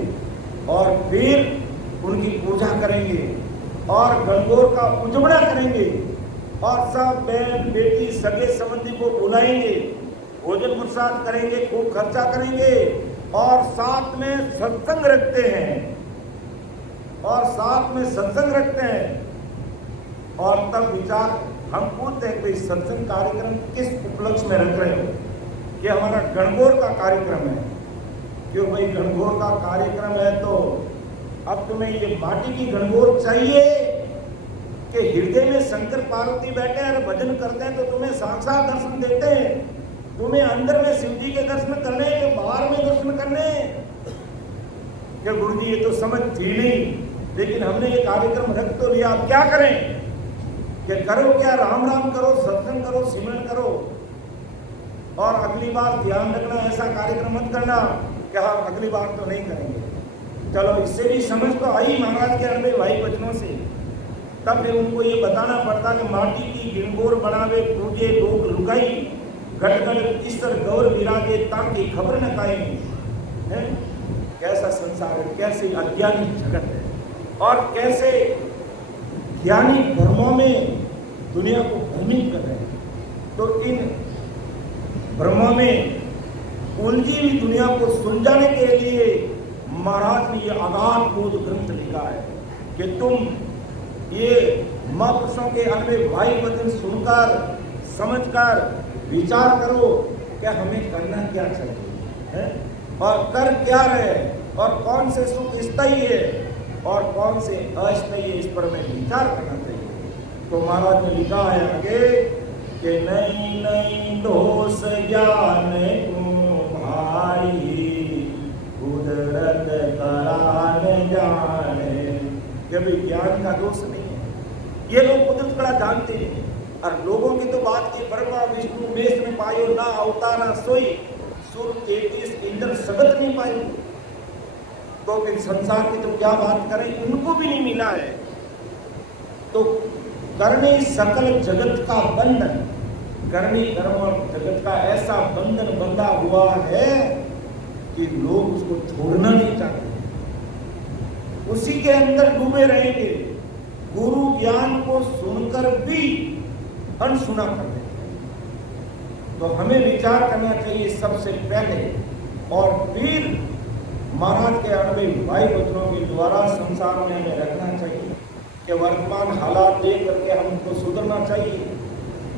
और फिर उनकी पूजा करेंगे और गणगौर का उजवड़ा करेंगे, और सब बहन बेटी सगे संबंधी को बुलाएंगे, भोजन प्रसाद करेंगे, खूब खर्चा करेंगे, और साथ में सत्संग रखते हैं, और साथ में सत्संग रखते हैं। और तब विचार हम पूछते हैं कि सत्संग कार्यक्रम किस उपलक्ष्य में रख रहे हो, कि हमारा गणगौर का कार्यक्रम है। क्यों भाई गणगौर का कार्यक्रम है तो अब तुम्हें ये माटी की गणगौर चाहिए कि हृदय में शंकर पार्वती बैठे और भजन करते हैं तो तुम्हें साक्षात दर्शन देते हैं? तुम्हें अंदर में शिव जी के दर्शन करने के बाहर में दर्शन करने? क्या गुरु जी ये तो समझ थी नहीं, लेकिन हमने ये कार्यक्रम रख तो लिया, अब क्या करें? कि करो क्या, राम राम करो, सत्संग करो, सिमरन करो, और अगली बार ध्यान रखना ऐसा कार्यक्रम मत करना कि हाँ अगली बार तो नहीं करेंगे। चलो इससे भी समझ तो आई महाराज के अरबे भाई वचनों से। तब फिर उनको ये बताना पड़ता कि माटी की गिलगोर बनावे पूजे लोग लुगाई, गट गट ईश्वर गौर विराजे ताकि खबर न काई। कैसा संसार है, कैसे अज्ञानी जगत है, और कैसे ज्ञानी भ्रमों में दुनिया को भ्रमित कर रहे हैं। तो इन भ्रमों में उलझी हुई दुनिया को सुलझाने के लिए महाराज ने ये अगाध बोध ग्रंथ लिखा है। कि तुम ये महापुरुषों के अनुभवी वचन सुनकर समझकर विचार करो कि हमें करना क्या चाहिए है और कर क्या रहे और कौन से सुख स्थायी है और कौन से अस्थायी है, इस पर हमें विचार करना चाहिए। तो महाराज ने लिखा है आगे कि नहीं नहीं दोष ज्ञान भाई कुदरत करान जाने, कभी ज्ञान का दोष नहीं है। ये लोग कुदरत कला जानते हैं और लोगों की तो बात की ब्रह्मा विष्णु मेष में पायो ना अवतारा सोई सुर 33 इंद्र सगत नहीं पाई, तो फिर संसार की तो क्या बात करें, उनको भी नहीं मिला है। तो करने सकल जगत का बंधन, करनी कर्म और जगत का ऐसा बंधन बंधा हुआ है कि लोग उसको छोड़ना नहीं चाहते, उसी के अंदर डूबे रहेंगे। गुरु ज्ञान को सुनकर भी अनसुना कर देते। तो हमें विचार करना चाहिए सबसे पहले और फिर महाराज के अनुभवी वचनों के द्वारा संसार में हमें रखना चाहिए कि वर्तमान हालात देख करके हमको सुधरना चाहिए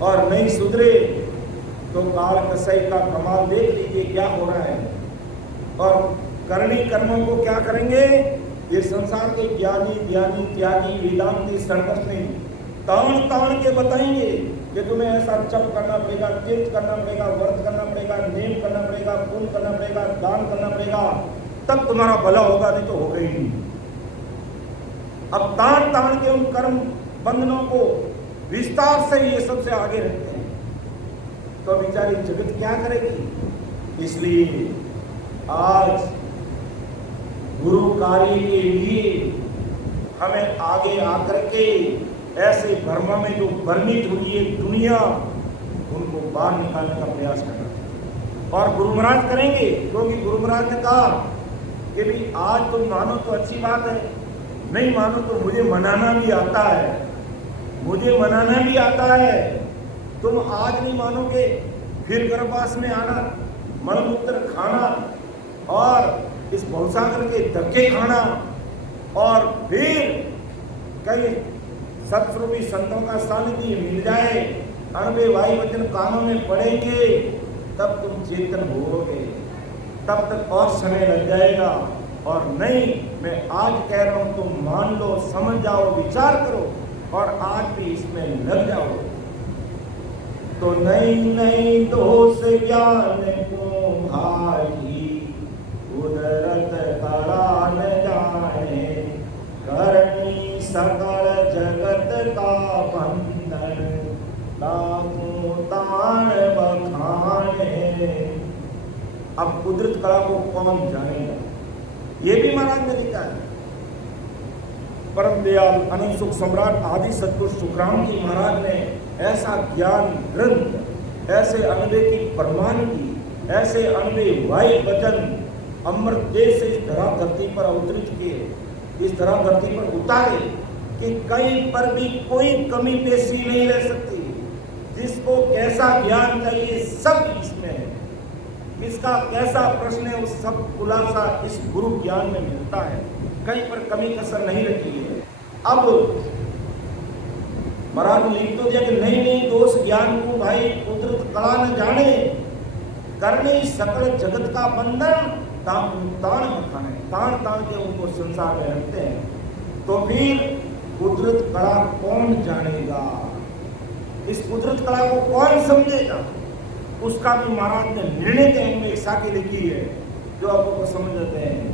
और नहीं सुधरे तो काल कसई का कमाल देख लीजिए क्या हो रहा है। और करनी कर्मों को क्या करेंगे, ये संसार के ज्ञानी ज्ञानी त्यागी वेदांती सर्वस्व ने तान तान के बताएंगे कि तुम्हें ऐसा जप करना पड़ेगा, तीर्थ करना पड़ेगा, व्रत करना पड़ेगा, नेम करना पड़ेगा, पुण्य करना पड़ेगा, दान करना पड़ेगा, तब तुम्हारा भला होगा, नहीं तो होगा ही नहीं। अब तान तान के उन कर्म बंधनों को विस्तार से ये सबसे आगे रखते हैं, तो बेचारी जगत क्या करेगी। इसलिए आज गुरु कार्य के लिए हमें आगे आकर के ऐसे भ्रम में जो भ्रमित हुई है दुनिया, उनको बाहर निकालने का प्रयास करना और गुरु महाराज करेंगे, क्योंकि गुरु महाराज ने कहा कि भी आज तुम मानो तो अच्छी बात है, नहीं मानो तो मुझे मनाना भी आता है, मुझे मनाना भी आता है। तुम आज नहीं मानोगे, फिर गर्भवास में आना, मलमूत्र खाना और इस भवसागर के धक्के खाना और फिर कई सत्स्वरूपी संतों का सानिध्य मिल जाए, अनुभवी वचन कानों में पड़ेंगे, तब तुम चेतन होगे, तब तक और समय लग जाएगा। और नहीं, मैं आज कह रहा हूं तुम मान लो, समझ जाओ, विचार करो और आज भी इसमें लग जाओ। तो नहीं नहीं दोष ज्ञान को भाई कुदरत करान जाने, करनी सकल जगत का बंधन ताकू तान बखाने। अब कुदरत कला को कौन जानेगा, ये भी महाराज ने लिखा है। परम दयाल अनंत सुख सम्राट आदि सतगुरु सुखराम जी महाराज ने ऐसा ज्ञान ग्रंथ, ऐसे अनुभवी प्रमाण की, ऐसे अनुभवी वचन अमृत देश से इस धरा धरती पर अवतरित किए, इस धरा धरती पर उतारे कि कहीं पर भी कोई कमी पेशी नहीं रह सकती। जिसको कैसा ज्ञान चाहिए सब इसमें है, किसका कैसा प्रश्न है उस सब खुलासा इस गुरु ज्ञान में मिलता है, कहीं पर कमी कसर नहीं रखी है। अब महाराज ने लिख तो दिया कि नहीं नहीं दोष ज्ञान को भाई कुदरत कला न जाने, करने सकल जगत का बंधन तान बखाने, तान तान के उनको संसार में रखते हैं। तो फिर कुदरत कला कौन जानेगा, इस कुदरत कला को कौन समझेगा, उसका भी महाराज ने निर्णय के में एक साखी लिखी है जो आपको समझ आते हैं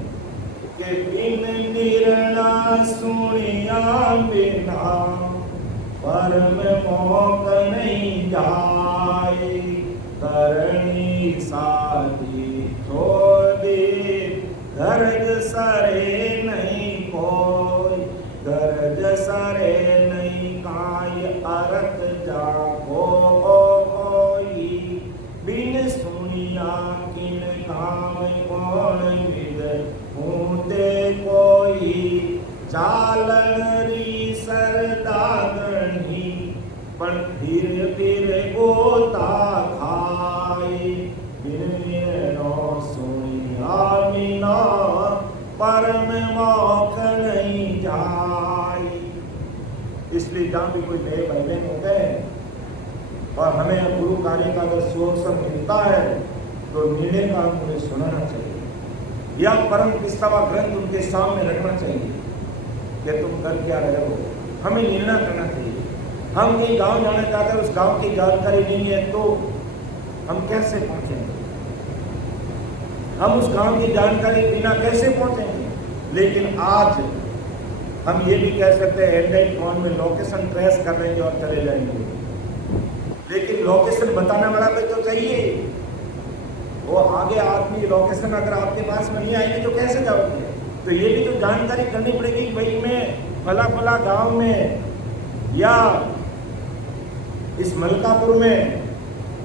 कि बिन निर्णय सुनिया बिना परम मोक नहीं जाए, करनी साधी छोड़े गरज सरे नहीं कोई, गरज सरे नहीं काय अरत जाको होई, बिन सुनिया किन काम कौन विद होते कोई, चालन री सरदागणी पण फिर गोता खाई, बिन निर्णो सुनिया बिना परम मोख नहीं जा। जहाँ भी कोई नए भाई बहन होते हैं और हमें गुरु कार्य का अगर सुअवसर मिलता है तो निर्णय का उन्हें सुनाना चाहिए या परम पिस्तावा ग्रंथ उनके सामने रखना चाहिए कि तुम कर क्या रहे हो। हमें निर्णय करना चाहिए। हम कहीं गांव जाना चाहते हैं, उस गांव की जानकारी नहीं है तो हम कैसे पहुंचेंगे? हम उस गांव की जानकारी बिना कैसे पहुंचेंगे? लेकिन आज हम ये भी कह सकते हैं एंड्रॉइड फोन में लोकेशन ट्रेस कर लेंगे और चले जाएंगे, लेकिन लोकेशन बताने वाला भी तो चाहिए। वो आगे आदमी लोकेशन अगर आपके पास में नहीं आएगी तो कैसे जाओगे? तो ये भी तो जानकारी करनी पड़ेगी कि भाई मैं फला फला गांव में या इस मलकापुर में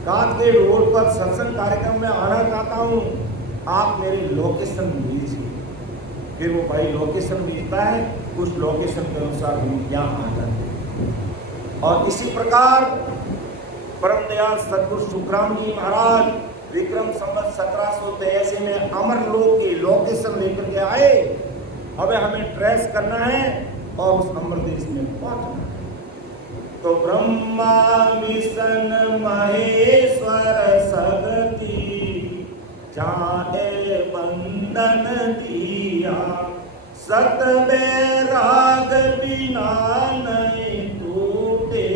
कातगेड़ रोड पर सत्संग कार्यक्रम में आना चाहता हूँ, आप मेरी लोकेशन भेजिए। फिर वो भाई लोकेशन भेजता है, उस लोकेशन के अनुसार हम यहाँ आ जाते हैं। और इसी प्रकार परम दयाल सदगुरु सुखराम जी महाराज विक्रम संवत 1783 में अमरलोक की लोकेशन लेकर के आए। अब हमें ट्रेस करना है और उस अमर देश में पहुंचना है। तो ब्रह्मा विष्णु महेश्वर सगति जाए बंधन दिया, सत बैराग बिना नहीं टूटे,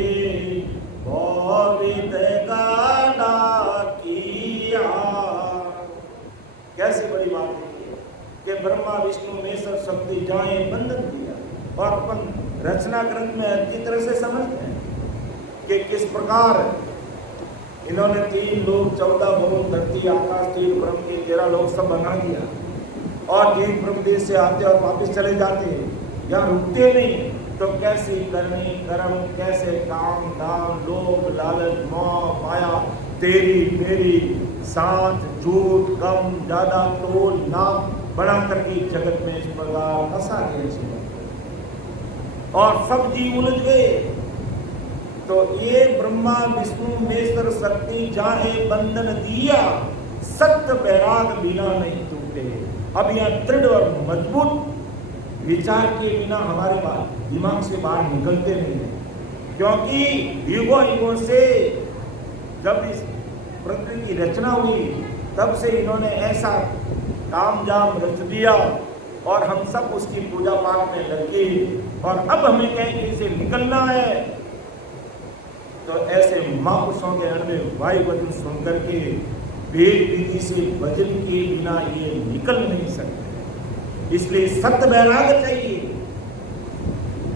गोविंद गाड़ा किया। कैसी बड़ी बात है कि ब्रह्मा विष्णु महेश्वर शक्ति जाए बंधन दिया। और अपन रचना ग्रंथ में अच्छी तरह से समझते हैं कि किस प्रकार इन्होंने 3 लोक 14 भवन धरती आकाश 3 ब्रह्म के 13 लोक सब बना दिया। और एक ब्रह्म देश से आते और वापिस चले जाते, यहाँ रुकते नहीं। तो कैसी करनी कर्म, कैसे काम दाम लोभ लालच मोह माया तेरी मेरी साथ झूठ कम ज्यादा तोल नाम बना करके जगत में इस प्रकार फंसा गए और सब जीव उलझ गए। तो ये ब्रह्मा विष्णु महेश्वर शक्ति जाहे बंधन दिया, सत्य बैराग बिना नहीं टूटे। अब यह दृढ़ और मजबूत विचार के बिना हमारे दिमाग से बाहर निकलते नहीं है, क्योंकि युगों से जब इस प्रकृति की रचना हुई तब से इन्होंने ऐसा काम जाम रच दिया और हम सब उसकी पूजा पाठ में लगे। और अब हमें कहेंगे इसे निकलना है तो ऐसे महापुरुषों के अनबे वायु वचन सुन करके वेद विधि से भजन के बिना ये निकल नहीं सकते। इसलिए सत्य वैराग चाहिए,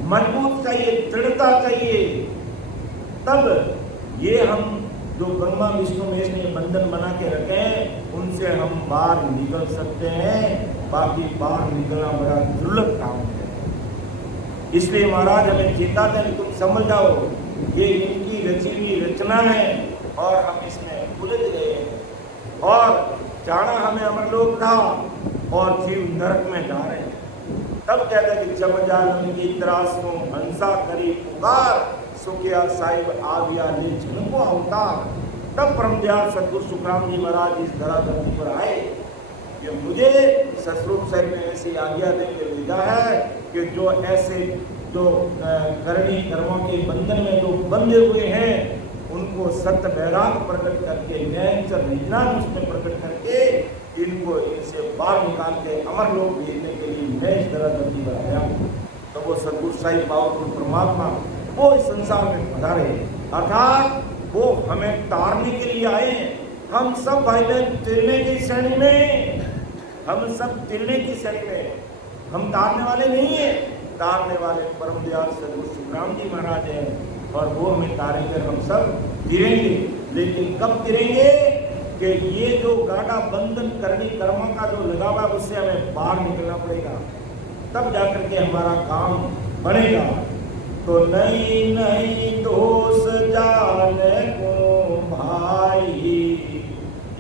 मजबूत चाहिए, दृढ़ता चाहिए, तब ये हम जो ब्रह्मा विष्णु महेश ने बंधन बना के रखे हैं उनसे हम बाहर निकल सकते हैं। बाकी बाहर निकलना बड़ा दुर्लभ काम है। इसलिए महाराज हमें चेताते हैं, तुम समझ जाओ ये इनकी रची हुई रचना है और हम इसमें उलझ गए हैं और जाना हमें अमरलोक था और जीव नरक में जा रहे हैं। तब कहते हैं कि जब जालम की त्रास को हंसा करी पुकार, सुखिया साहिब आविया ले जिनको अवतार। तब परम दयाल सदगुरु सुखराम जी महाराज इस धराधरती पर आए कि मुझे ससुर साहिब ने ऐसी आज्ञा देकर भेजा है कि जो ऐसे जो करनी कर्मों के बंधन में जो बंधे हुए हैं उनको सत्य वैराग प्रकट करके न्याय विज्ञान उसमें प्रकट करके इनको इनसे बाहर निकाल के अमर लोक भेजने के लिए मैं इस धराधरती पर आया। तो वो सदगुरु साहिब बाबा परमात्मा वो इस संसार में पधारे, अर्थात वो हमें तारने के लिए आए हैं। हम सब भाई बहन तिरने की श्रेणी में, हम सब तिरने की श्रेणी में, हम तारने वाले नहीं हैं। तारने वाले परम दयाल सदगुरु सुखराम जी महाराज हैं और वो हमें तारेंगे, हम सब तिरेंगे। लेकिन कब तिरेंगे कि ये जो गाढ़ा बंधन करनी कर्मों का जो लगावा उससे हमें बाहर निकलना पड़ेगा, तब जाकर के हमारा काम बनेगा। तो नहीं नहीं दोष जाने को भाई,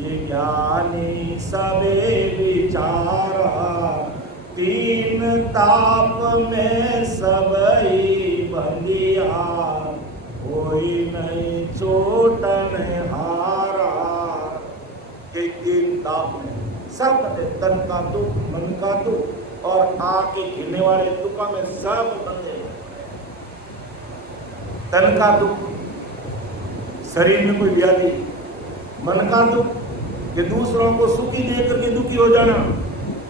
ये ज्ञानी सबे विचारा, 3 ताप में सबई बंदिया, कोई नहीं चोटन हारा। के 3 ताप में सब तन का दुख, मन का दुख और आके गिरने वाले दुखों में सब बंधे। तन का दुख, शरीर में कोई व्याधि, मन का दुख कि दूसरों को सुखी देख करके दुखी हो जाना,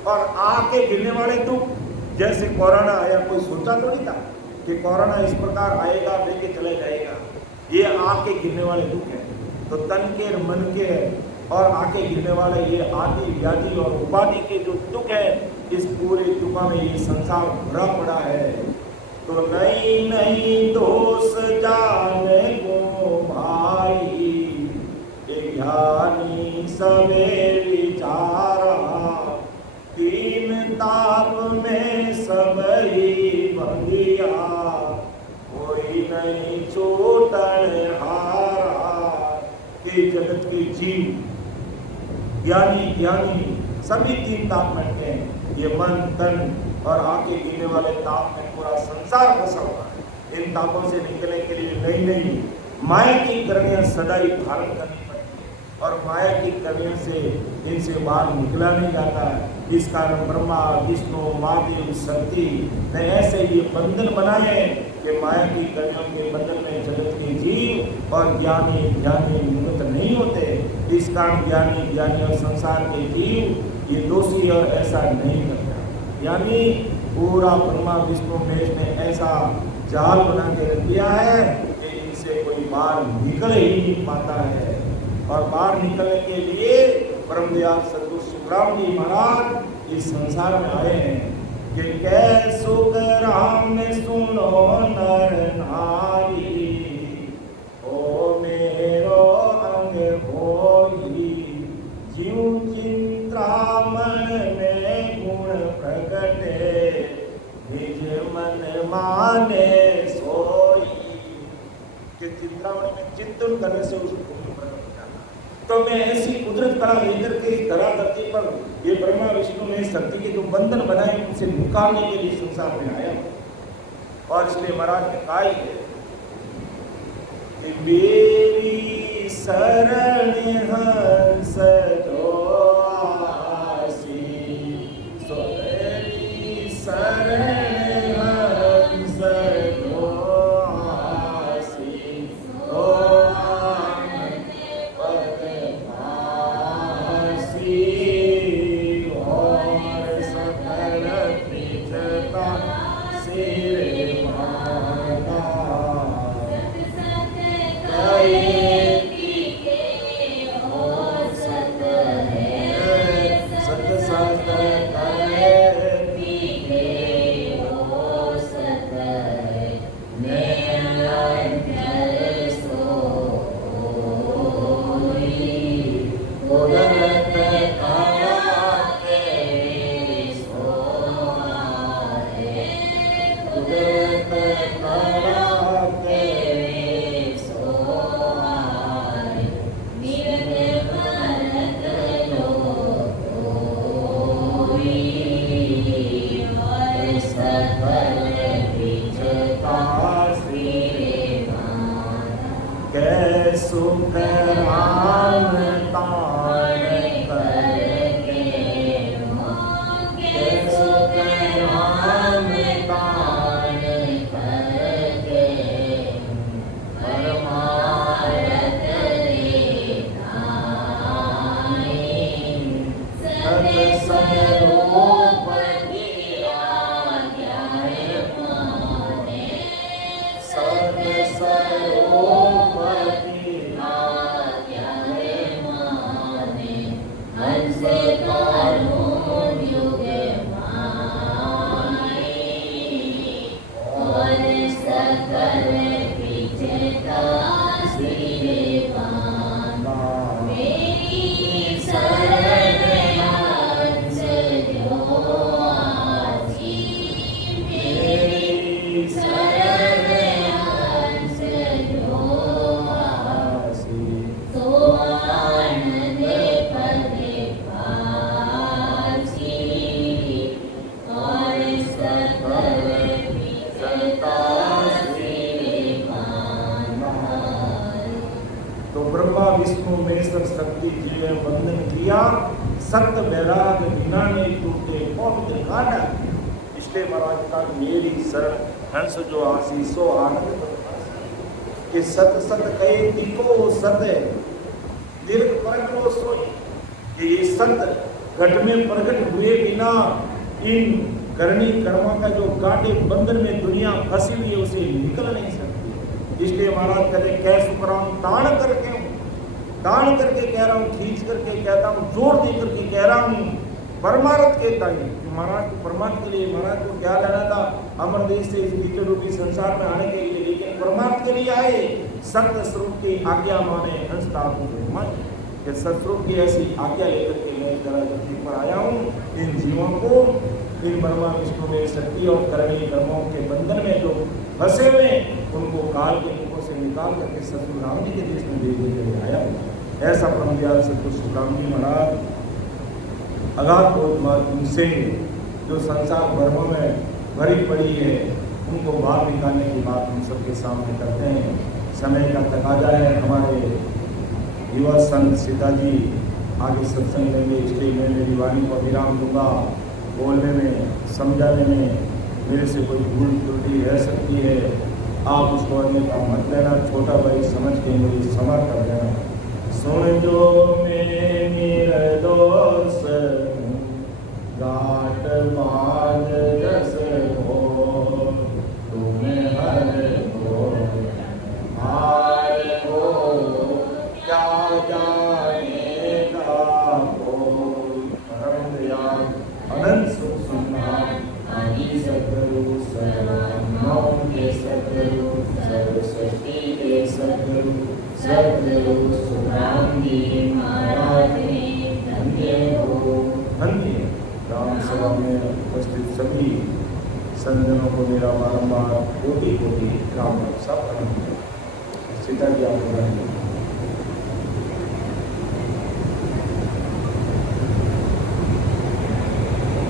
और आके गिरने वाले दुख जैसे कोरोना आया, कोई सोचा थोड़ी था कि कोरोना इस प्रकार आएगा, लेके चले जाएगा। ये आके गिरने वाले दुख है। तो तन के, मन के और आके गिरने वाले ये आदि व्याधि और उपाधि के जो दुख है, इस पूरे दुखा में ये संसार भरा पड़ा है। तो नहीं नहीं दोष जाने को भाई, ज्ञानी सवे विचारा, तीन ताप में सब ही बंधिया, कोई नहीं छूटन हारा। कि जगत के जीव ज्ञानी ज्ञानी सभी तीन ताप में हैं। ये मन, तन और आके गिरने वाले ताप में पूरा संसार फंसा हुआ है। इन तापों से निकलने के लिए नई नई माया की करणियां सदाई धारण करनी पड़ती है, और माया की करणियों से इनसे बाहर निकला नहीं जाता है। इस कारण ब्रह्मा, विष्णु, महादेव, शक्ति ने ऐसे ये बंधन बनाए कि माया की करणियों के बंधन में जगत के जीव और ज्ञानी ज्ञानी निवृत्त नहीं होते। इस कारण ज्ञानी ज्ञानी और संसार के जीव ये दोषी और ऐसा नहीं करता। यानी पूरा ब्रह्मा विष्णु महेश ने ऐसा जाल बना के रख दिया है कि इनसे कोई बाहर निकल ही नहीं पाता है। और बाहर निकलने के लिए ब्रह्मदयाल सद्गुरु सुखराम जी महाराज इस संसार में आए हैं कि कै सुख राम में सुनो नर नारी, ओ मेरो अंग होई, जीव चिंतामण में गुण प्रगटे, निज मन माने सोई। कि चिंतामणि में चिंतन करने से उसको तो मैं ऐसी कुदरत कला लेकर के इस धरा धरती पर ये ब्रह्मा विष्णु ने शक्ति के जो बंधन बनाए उनसे निकालने के लिए संसार में आया। और इसलिए महाराज ने कहा है कि मेरी शरण हंस जो आसी, सो मेरी शरण हंस जो आसी, सत्य वैराग बिना नहीं टूटे पवित्र गाढ़ा। इसलिए महाराज का मेरी शरण हंस जो आसी सो आनंद। कि सत सत कहे दिखो सत है, दीर्घ परख लो सोई, कि ये सत घट में प्रकट हुए बिना इन करनी कर्मों का जो गाढ़े बंधन में दुनिया फंसी हुई है उसे निकल नहीं सकती। इसलिए महाराज कहते कै सुखराम ताड़ करके कह रहा हूँ, खींच करके कहता हूँ, जोर दे करके कह रहा हूँ, परमार्थ कहता है महाराज को। परमार्थ के लिए महाराज को क्या लेना था अमर देश से इस लीटर रूपी संसार में आने के लिए, लेकिन परमार्थ के लिए आए। सत्य स्वरूप की आज्ञा माने हंस सतरूप की ऐसी आज्ञा लेकर के मैं जरा धरती पर आया हूँ। इन जीवों को इन ब्रह्मा विष्णु में शक्ति और करणीय कर्मों के बंधन में जो फंसे हुए उनको काल के मुखों से निकाल करके सतगुरु राम जी के देश में भेजने के लिए आया हूँ। ऐसा परम दयाल सतगुरु सुखराम जी महाराज अगाध बोध माध्यम से जो संसार भर में भरी पड़ी है उनको बाहर निकालने की बात हम सबके सामने करते हैं। समय का तकाजा है। हमारे युवा संत सीता जी आगे सत्संग लेंगे, इसलिए मैं मेरी वाणी को विराम दूंगा। बोलने में समझाने में मेरे से कोई भूल त्रुटि रह सकती है, आप उसको अन्यथा मत लेना। छोटा भाई समझ के मेरी क्षमा कर देना। सुन जो में निर्दोष गाट मान रस हो, तुम्हें हर हो हार हो, क्या जानेगा कोई। परम दयाल अनंत सुख सुनना आदि सद्गुरु सर्वनाम के सद्गुरु सर्व सृष्टि के सद्गुरु सद्गुरु सुखराम जी महाराज धन्य हो। धन्य राम सभा में उपस्थित सभी संतजनों को मेरा बारंबार कोटि कोटि राम सब सीता जी आपको